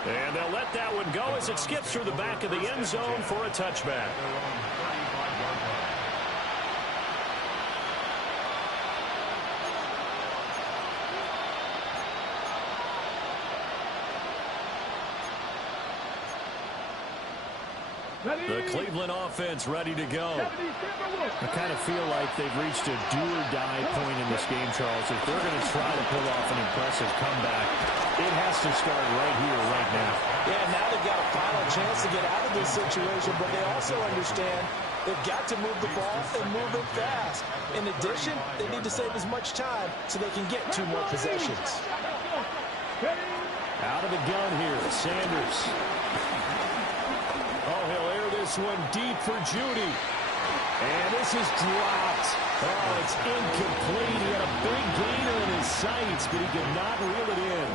And they'll let that one go as it skips through the back of the end zone for a touchback. The Cleveland offense ready to go. I kind of feel like they've reached a do-or-die point in this game, Charles. If they're going to try to pull off an impressive comeback, it has to start right here, right now. Yeah, now they've got a final chance to get out of this situation, but they also understand they've got to move the ball and move it fast. In addition, they need to save as much time so they can get 2 more possessions. Out of the gun here, Sanders. Oh, he'll air this one deep for Judy. And this is dropped. Oh, it's incomplete. He had a big gainer in his sights, but he could not reel it in.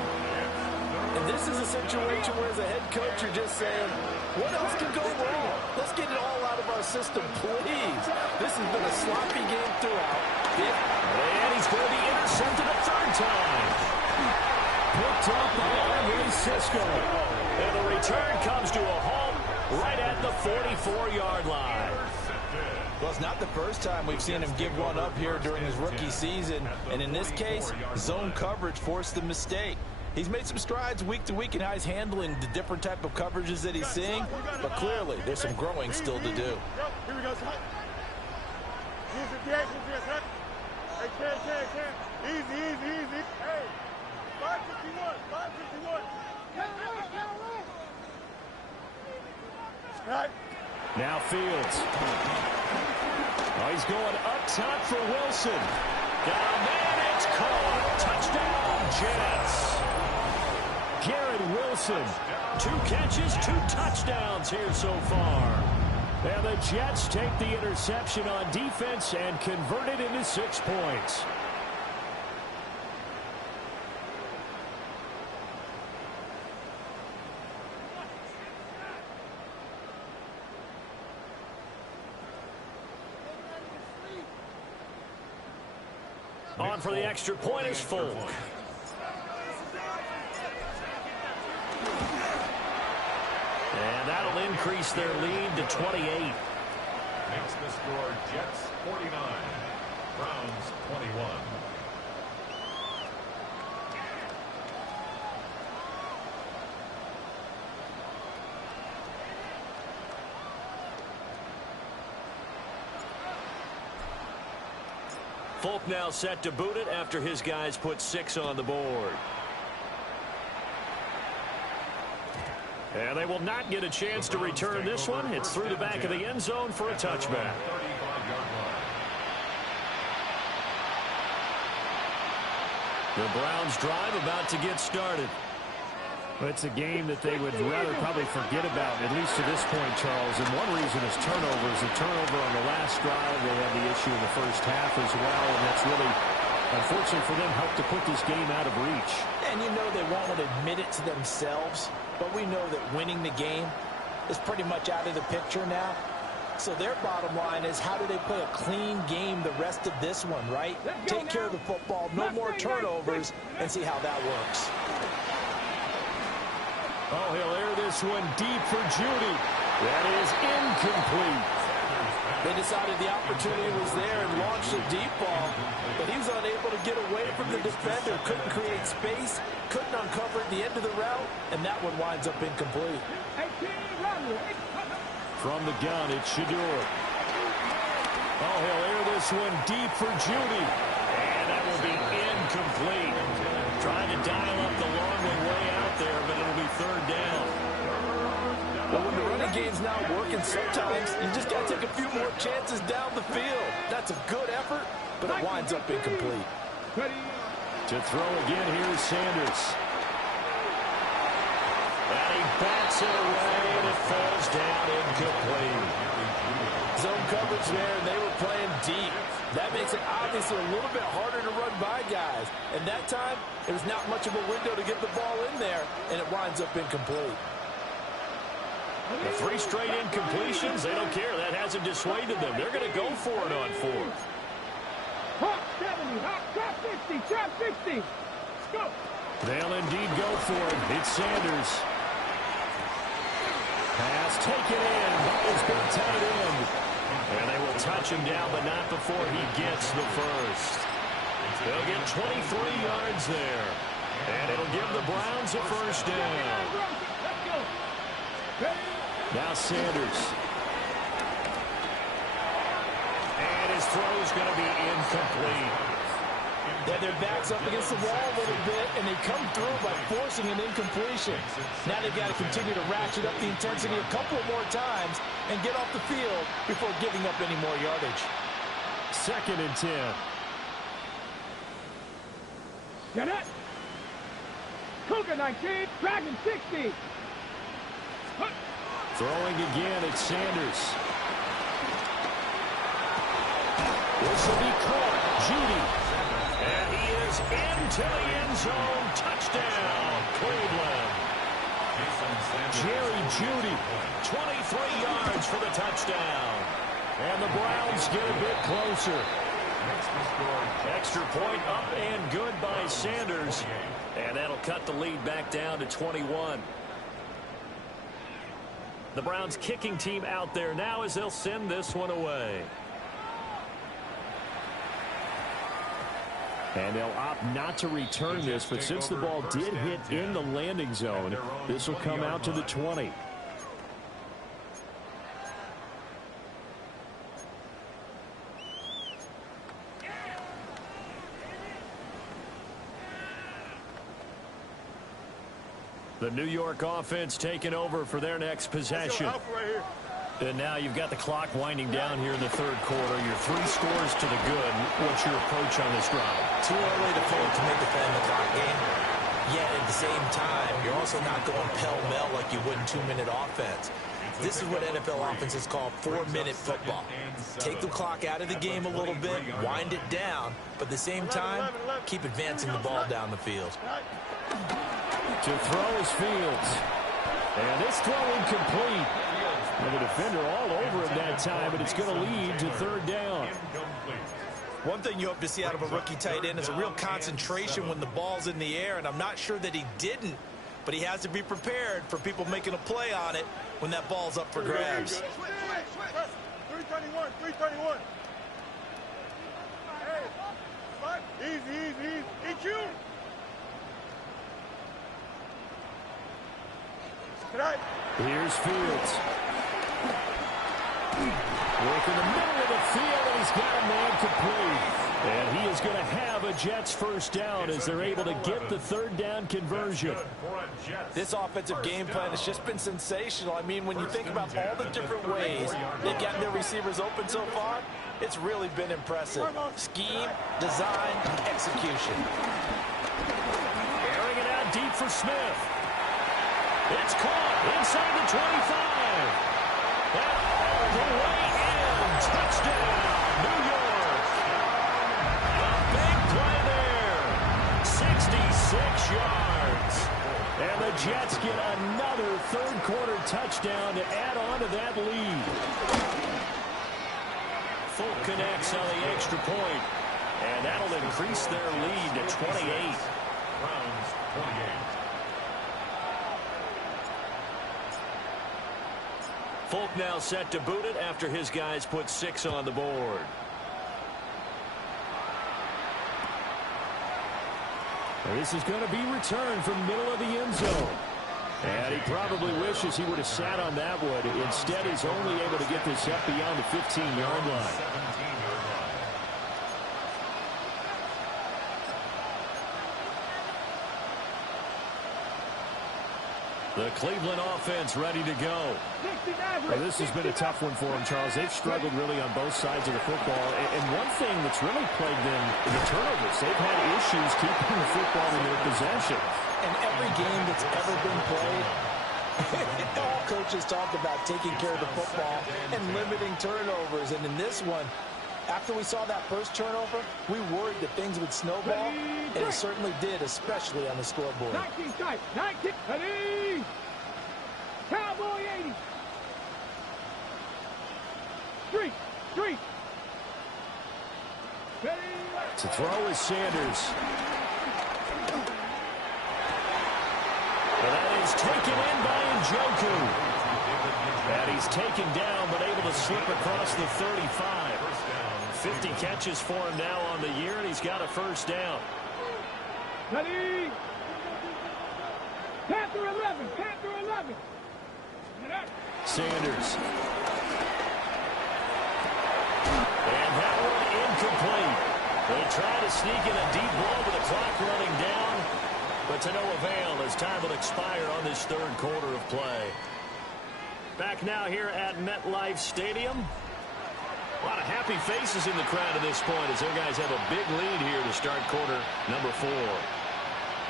And this is a situation where, as a head coach, you're just saying, what else could go wrong? Let's get it all out of our system, please. This has been a sloppy game throughout. And he's going to be intercepted a 3rd time. Picked up by Andre Cisco. And the return comes to a halt right at the 44-yard line. Well, it's not the first time we've seen him give one up here during his rookie season. And in this case, zone coverage forced the mistake. He's made some strides week to week in how he's handling the different type of coverages that he's seeing. But clearly, there's some growing still to do. Here we go, son. Hey, Ken. Easy. Hey, 551. Right. Now Fields. Oh, he's going up top for Wilson. Got a man, it's caught. Touchdown, Jets. Garrett Wilson. 2 catches, 2 touchdowns here so far. And the Jets take the interception on defense and convert it into 6 points. On for the extra point is Folk. And that'll increase their lead to 28. Makes the score Jets 49, Browns 21. Folk now set to boot it after his guys put 6 on the board. And they will not get a chance to return this one. It's through the back of the end zone for a touchback. The Browns drive about to get started. It's a game that they would rather probably forget about, at least to this point, Charles. And one reason is turnovers. A turnover on the last drive. They had the issue in the first half as well, and that's really, unfortunately for them, helped to put this game out of reach. And you know they won't want to admit it to themselves, but we know that winning the game is pretty much out of the picture now. So their bottom line is, how do they play a clean game the rest of this one, right? Take care of the football, no more turnovers, and see how that works. Oh, he'll air this one deep for Judy. That is incomplete. They decided the opportunity was there and launched a deep ball, but he was unable to get away from the defender, couldn't create space, couldn't uncover at the end of the route, and that one winds up incomplete. From the gun, it's Shador. Oh, he'll air this one deep for Judy. And that will be incomplete. Trying to dial up the long way out there, but it'll be third down. But when the running game's not working, sometimes you just got to take a few more chances down the field. That's a good effort, but it winds up incomplete. To throw again, here's Sanders. And he bats it away, and it falls down incomplete. Zone coverage there, and they were playing deep. That makes it obviously a little bit harder to run by guys. And that time, it was not much of a window to get the ball in there, and it winds up incomplete. The 3 straight incompletions, they don't care. That hasn't dissuaded them. They're going to go for it on 4th. Hot 70, hot top 50, top 50. Let's go. They'll indeed go for it. It's Sanders. Pass taken in by his big tight end. And they will touch him down, but not before he gets the first. They'll get 23 yards there. And it'll give the Browns a first down. Now Sanders. And his throw's going to be incomplete. Yeah, their back's up against the wall a little bit, and they come through by forcing an incompletion. Now they've got to continue to ratchet up the intensity a couple more times and get off the field before giving up any more yardage. 2nd and 10. Get it. Cougar 19, Dragon 60. Throwing again, it's Sanders. This will be caught. Judy. And he is into the end zone. Touchdown, Cleveland. Jerry Judy, 23 yards for the touchdown. And the Browns get a bit closer. Extra point up and good by Sanders. And that'll cut the lead back down to 21. The Browns kicking team out there now as they'll send this one away. And they'll opt not to return this, but since the ball did hit in the landing zone, this will come out to the 20. The New York offense taking over for their next possession. And now you've got the clock winding down here in the 3rd quarter. Your 3 scores to the good. What's your approach on this drive? Too early to commit to playing the clock game. Yet at the same time, you're also not going pell-mell like you would in 2-minute offense. This is what NFL offenses call 4-minute football. Take the clock out of the game a little bit, wind it down, but at the same time, keep advancing the ball down the field. To throw is Fields. And this throw incomplete. And the defender all over him that time, but it's going to lead to 3rd down. One thing you hope to see out of a rookie tight end is a real concentration when the ball's in the air, and I'm not sure that he didn't, but he has to be prepared for people making a play on it when that ball's up for grabs. 321, 321. Hey, easy. EQ. Here's Fields. Work in the middle of the field, and he's got a man complete. And he is going to have a Jets first down as they're able to get the 3rd down conversion. This offensive game plan has just been sensational. I mean, when you think about all the different ways they've gotten their receivers open so far, it's really been impressive. Scheme, design, execution. Airing it out deep for Smith. It's caught inside the 25. And all the way in. Touchdown, New York. A big play there. 66 yards. And the Jets get another third-quarter touchdown to add on to that lead. Folk connects on the extra point, and that'll increase their lead to 28. Browns 28. Folk now set to boot it after his guys put 6 on the board. This is going to be returned from middle of the end zone. And he probably wishes he would have sat on that one. Instead, he's only able to get this up beyond the 15-yard line. 17-yard line. The Cleveland offense ready to go. Well, this has been a tough one for them, Charles. They've struggled really on both sides of the football. And one thing that's really plagued them is the turnovers. They've had issues keeping the football in their possession. In every game that's ever been played, all coaches talk about taking care of the football and limiting turnovers. And in this one, after we saw that first turnover, we worried that things would snowball, and it certainly did, especially on the scoreboard. 19 type, 19, ready, Cowboy 80. Street, street. Ready, To throw is Sanders. And that is taken in by Njoku. And he's taken down, but able to slip across the 35. 50 catches for him now on the year, and he's got a first down. ready. Panther 11, Panther 11. Sanders. And that one incomplete. They try to sneak in a deep ball with the clock running down, but to no avail as time will expire on this third quarter of play. Back now here at MetLife Stadium. A lot of happy faces in the crowd at this point as their guys have a big lead here to start quarter number 4.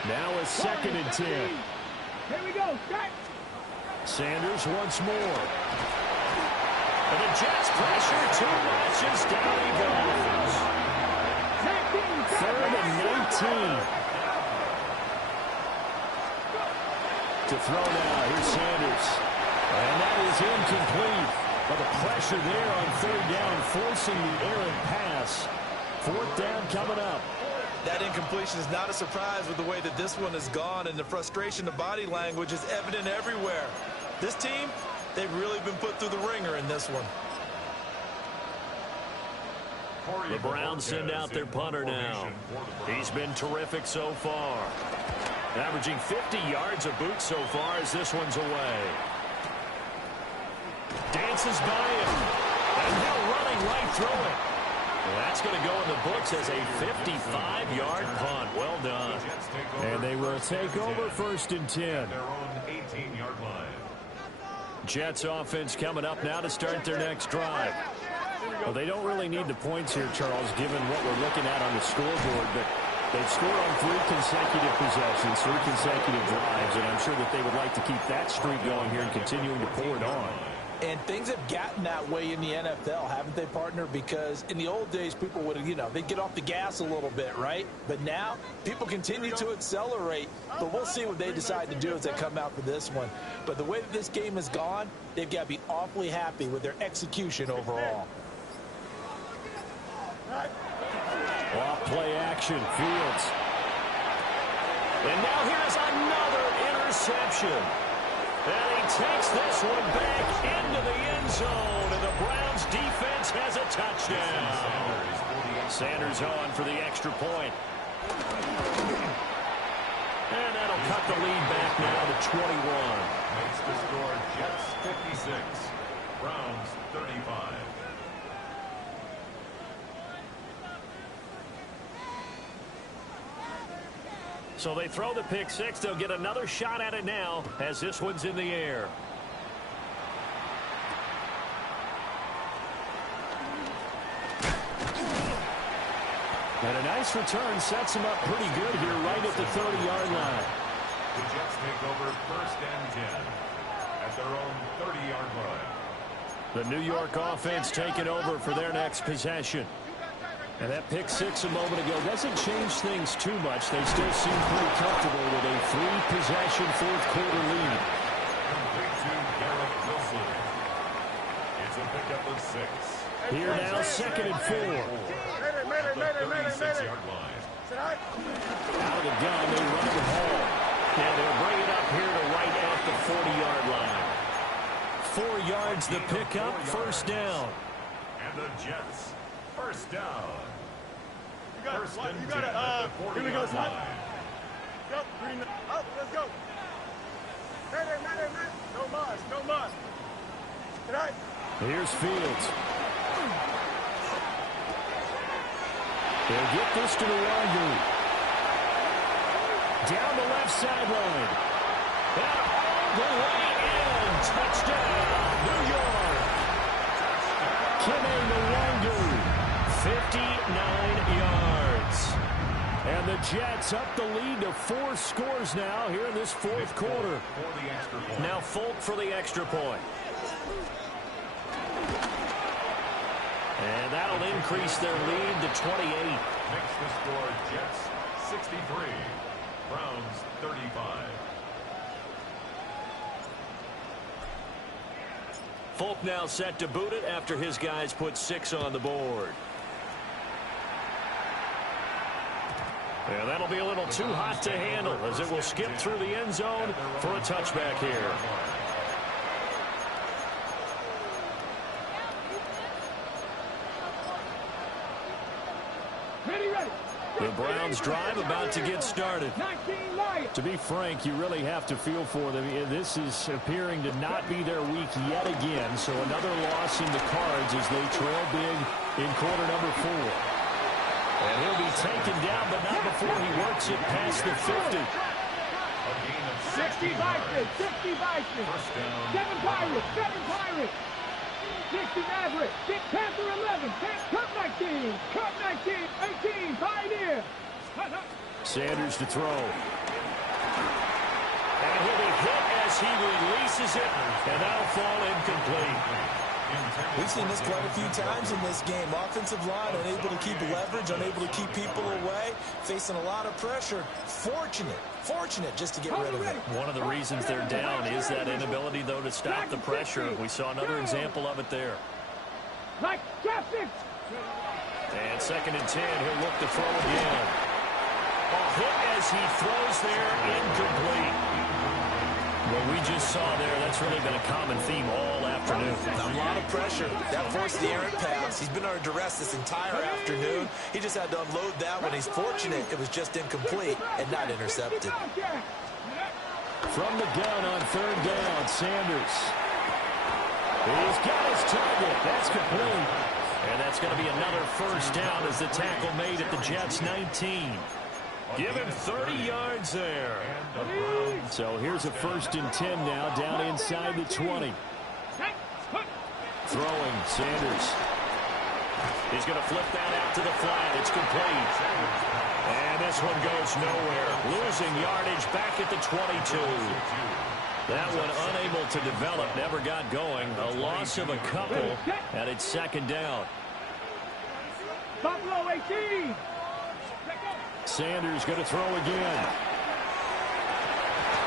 Now a 2nd and 10. Here we go, start. Sanders once more. And the Jets pressure 2 notches down he goes. 3rd and 19. To throw now, here's Sanders. And that is incomplete. But the pressure there on 3rd down, forcing the errant pass. 4th down coming up. That incompletion is not a surprise with the way that this one has gone, and the frustration, the body language is evident everywhere. This team, they've really been put through the ringer in this one. The Browns send out their punter now. He's been terrific so far. Averaging 50 yards a boot so far as this one's away. Dances by him. And now running right through it. Well, that's going to go in the books as a 55-yard punt. Well done. And they will take over 1st and 10. Their own 18-yard line. Jets offense coming up now to start their next drive. Well, they don't really need the points here, Charles, given what we're looking at on the scoreboard, but they've scored on 3 consecutive possessions, 3 consecutive drives, and I'm sure that they would like to keep that streak going here and continuing to pour it on. And things have gotten that way in the NFL, haven't they, partner? Because in the old days, people would, they'd get off the gas a little bit, right? But now, people continue to accelerate. But we'll see what they decide to do as they come out for this one. But the way that this game has gone, they've got to be awfully happy with their execution overall. Off play action, Fields. And now here's another interception. And he takes this one back into the end zone, and the Browns defense has a touchdown. Sanders on for the extra point. And that'll cut the lead back now to 21. Makes the score Jets 56, Browns 35. So they throw the pick 6. They'll get another shot at it now as this one's in the air. And a nice return sets him up pretty good here right at the 30-yard line. The Jets take over 1st and 10 at their own 30-yard line. The New York offense taking over for their next possession. And that pick six a moment ago doesn't change things too much. They still seem pretty comfortable with a 3-possession fourth-quarter lead. Complete to Garrett Wilson. It's a pickup of 6. Here now, 2nd and 4. At the 36-yard line. Out of the gun, they run it with Hall. And they'll bring it up here to right at the 40-yard line. 4 yards the pickup, 1st down. And the Jets, 1st down. You got First and it. 10 at the 40-yard line. Up, green, up, let's go. No mas, no mas. Tonight. Here's Fields. They'll get this to the Wagyu. Down the left sideline. All the way in. Touchdown, New York. Kene Nwangu, 59 yards. And the Jets up the lead to 4 scores now here in this fourth quarter. Now Folk for the extra point. And that'll increase their lead to 28. Makes the score Jets 63, Browns 35. Folk now set to boot it after his guys put 6 on the board. And that'll be a little too hot to handle as it will skip through the end zone for a touchback here. The Browns drive about to get started. To be frank, you really have to feel for them. This is appearing to not be their week yet again. So another loss in the cards as they trail big in quarter number 4. And he'll be taken down, but not before he works it past the 50. 60 Vikings, 60 Vikings. 7 Pirates. 60 Maverick, 6 Panther 11, Cup 19, Cup 19, 18, Pioneer. Sanders to throw. And he'll be hit as he releases it, and that'll fall incomplete. We've seen this quite a few times in this game. Offensive line unable to keep leverage, unable to keep people away, facing a lot of pressure. Fortunate just to get rid of it. One of the reasons they're down is that inability, though, to stop the pressure. We saw another example of it there. Like traffic. And 2nd and 10, he'll look to throw again. A hit as he throws there, incomplete. What we just saw there, that's really been a common theme all afternoon. A lot of pressure. That forced the errant pass. He's been under duress this entire afternoon. He just had to unload that one. He's fortunate it was just incomplete and not intercepted. From the gun on 3rd down, Sanders. He's got his target. That's complete. And that's going to be another 1st down as the tackle made at the Jets' 19. Give him 30 yards there. So here's a 1st and 10 now, down inside the 20. Throwing, Sanders. He's going to flip that out to the flat. It's complete. And this one goes nowhere. Losing yardage back at the 22. That one unable to develop, never got going. A loss of a couple, and it's 2nd down. Buffalo 18. Sanders going to throw again.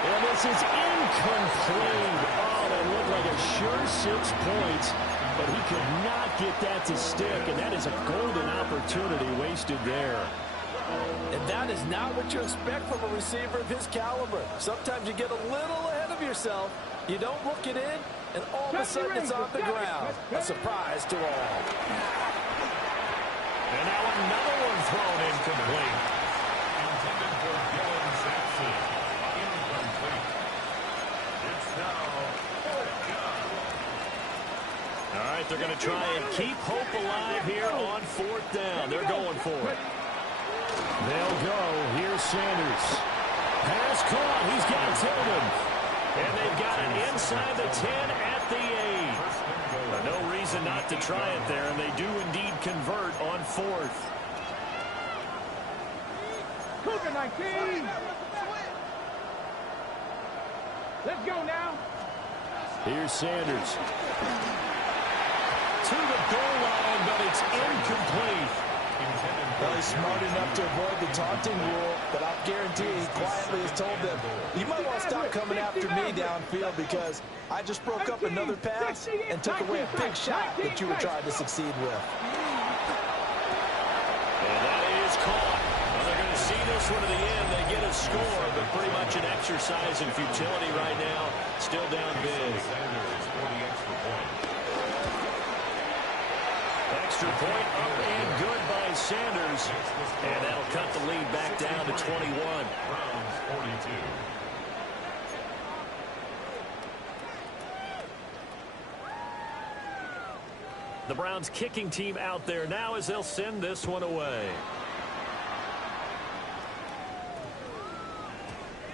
And this is incomplete. Oh, that looked like a sure 6 points, but he could not get that to stick, and that is a golden opportunity wasted there. And that is not what you expect from a receiver of his caliber. Sometimes you get a little ahead of yourself, you don't look it in, and all of a sudden it's off the ground. A surprise to all. And now another one thrown incomplete. Intended for Dylan Sampson. Incomplete. It's now 4th down. All right, they're going to try and keep hope alive here on 4th down. They're going for it. They'll go. Here's Sanders. Pass caught. He's got Tillman. And they've got it inside the 10 at the 8. No reason not to try it there, and they do indeed convert on 4th. Cougar 19. Let's go now. Here's Sanders. To the goal line, but it's incomplete. Well, he's smart enough to avoid the taunting rule, but I'll guarantee he quietly has told them, you might want to stop coming after me downfield because I just broke up another pass and took away a big shot that you were trying to succeed with. And that is caught. Well, they're going to see this one to the end. They get a score, but pretty much an exercise in futility right now. Still down big. Extra point up and good by Sanders. And that'll cut the lead back down to 21. Browns 42. The Browns kicking team out there now as they'll send this one away.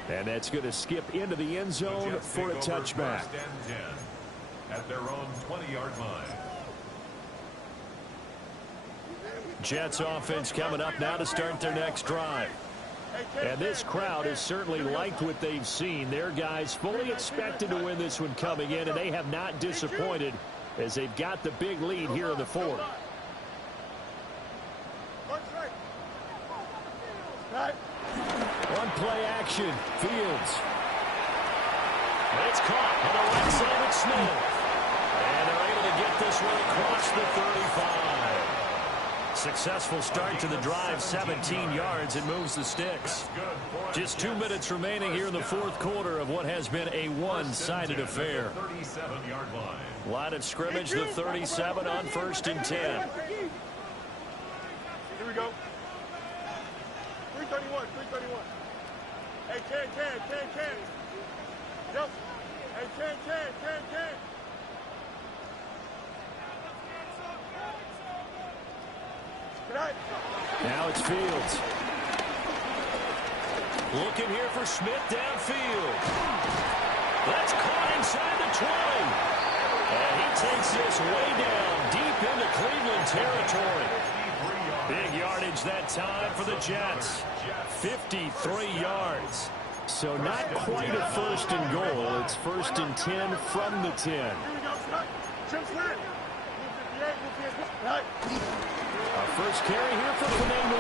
And that's going to skip into the end zone for a touchback. First and 10 at their own 20-yard line. Jets offense coming up now to start their next drive. And this crowd has certainly liked what they've seen. Their guys fully expected to win this one coming in, and they have not disappointed as they've got the big lead here in the fourth. One play action. Fields. It's caught on the right side of Smith. And they're able to get this one across the 35. Successful start to the drive, 17 yards, and moves the sticks. Just 2 minutes remaining here in the fourth quarter of what has been a one-sided affair. 37-yard line. Line of scrimmage, the 37 on 1st and 10. Here we go. 331, 331. Hey, can. Yep. Hey, can. Now it's Fields. Looking here for Smith downfield. That's caught inside the 20. And he takes this way down deep into Cleveland territory. Big yardage that time for the Jets. 53 yards. So not quite a first and goal. It's 1st and 10 from the 10. Our first carry here for Fernando.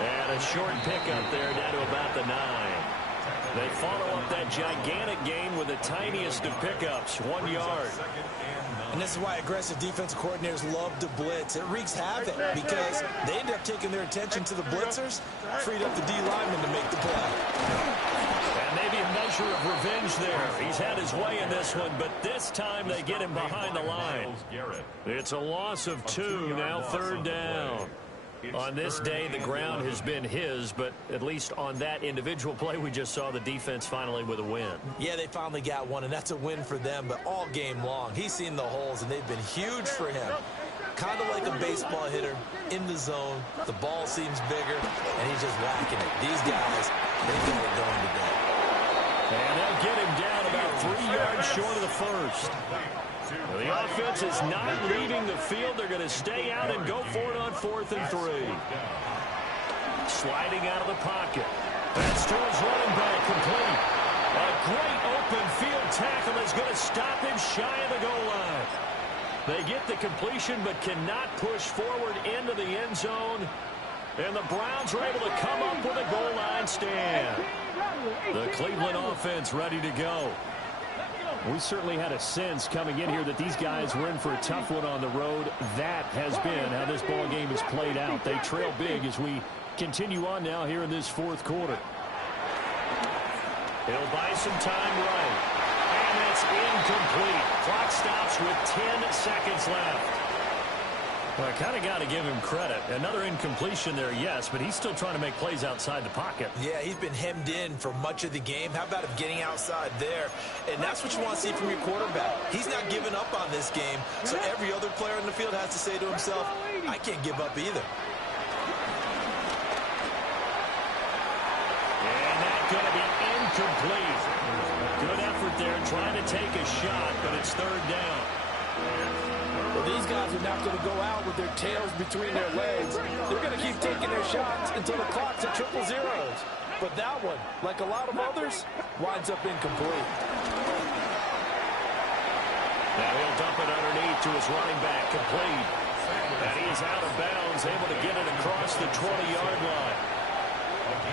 And a short pickup there down to about the 9. They follow up that gigantic gain with the tiniest of pickups, 1 yard. And this is why aggressive defensive coordinators love to blitz. It wreaks havoc because they end up taking their attention to the blitzers, freed up the D lineman to make the play. And maybe a measure of revenge there. He's had his way in this one, but this time they get him behind the line. It's a loss of 2, now 3rd down. On this day, the ground has been his, but at least on that individual play, we just saw the defense finally with a win. Yeah, they finally got one, and that's a win for them, but all game long, he's seen the holes, and they've been huge for him. Kind of like a baseball hitter in the zone. The ball seems bigger, and he's just whacking it. These guys, they've got it going today. And they'll get him down about 3 yards short of the first. The offense is not leaving the field. They're going to stay out and go for it on 4th and 3. Sliding out of the pocket. That's to his running back, complete. A great open field tackle is going to stop him shy of the goal line. They get the completion but cannot push forward into the end zone. And the Browns are able to come up with a goal line stand. The Cleveland offense ready to go. We certainly had a sense coming in here that these guys were in for a tough one on the road. That has been how this ball game has played out. They trail big as we continue on now here in this fourth quarter. He'll buy some time right. And that's incomplete. Clock stops with 10 seconds left. Well, I kind of got to give him credit. Another incompletion there, yes, but he's still trying to make plays outside the pocket. Yeah, he's been hemmed in for much of the game. How about him getting outside there? And that's what you want to see from your quarterback. He's not giving up on this game, so every other player in the field has to say to himself, I can't give up either. And that's going to be incomplete. Good effort there trying to take a shot, but it's 3rd down. Well, these guys are not going to go out with their tails between their legs. They're going to keep taking their shots until the clock's at triple zeros. But that one, like a lot of others, winds up incomplete. Now he'll dump it underneath to his running back, complete. And he is out of bounds, able to get it across the 20-yard line.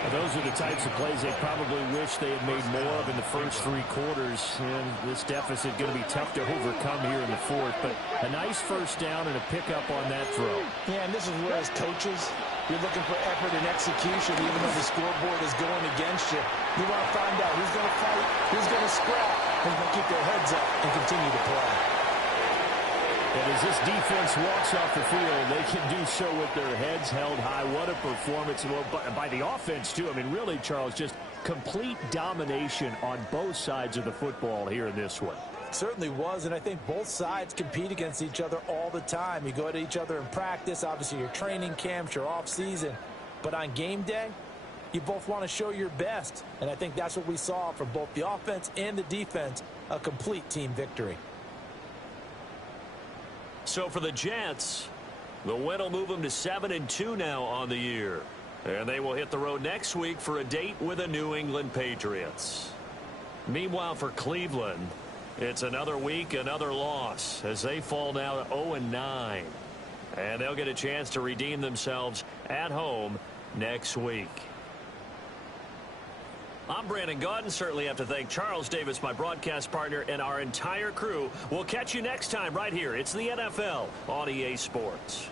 Those are the types of plays they probably wish they had made more of in the first 3 quarters. And this deficit going to be tough to overcome here in the fourth. But a nice first down and a pickup on that throw. Yeah, and this is where as coaches, you're looking for effort and execution, even though the scoreboard is going against you. You want to find out who's going to fight, who's going to scrap, who's going to keep their heads up and continue to play. And as this defense walks off the field, they can do so with their heads held high. What a performance by the offense, too. I mean, really, Charles, just complete domination on both sides of the football here in this one. It certainly was, and I think both sides compete against each other all the time. You go at each other in practice, obviously your training camps, your off-season. But on game day, you both want to show your best. And I think that's what we saw from both the offense and the defense, a complete team victory. So for the Jets, the win will move them to 7-2 now on the year. And they will hit the road next week for a date with the New England Patriots. Meanwhile, for Cleveland, it's another week, another loss, as they fall now to 0-9. And they'll get a chance to redeem themselves at home next week. I'm Brandon Gaudin. Certainly have to thank Charles Davis, my broadcast partner, and our entire crew. We'll catch you next time right here. It's the NFL on EA Sports.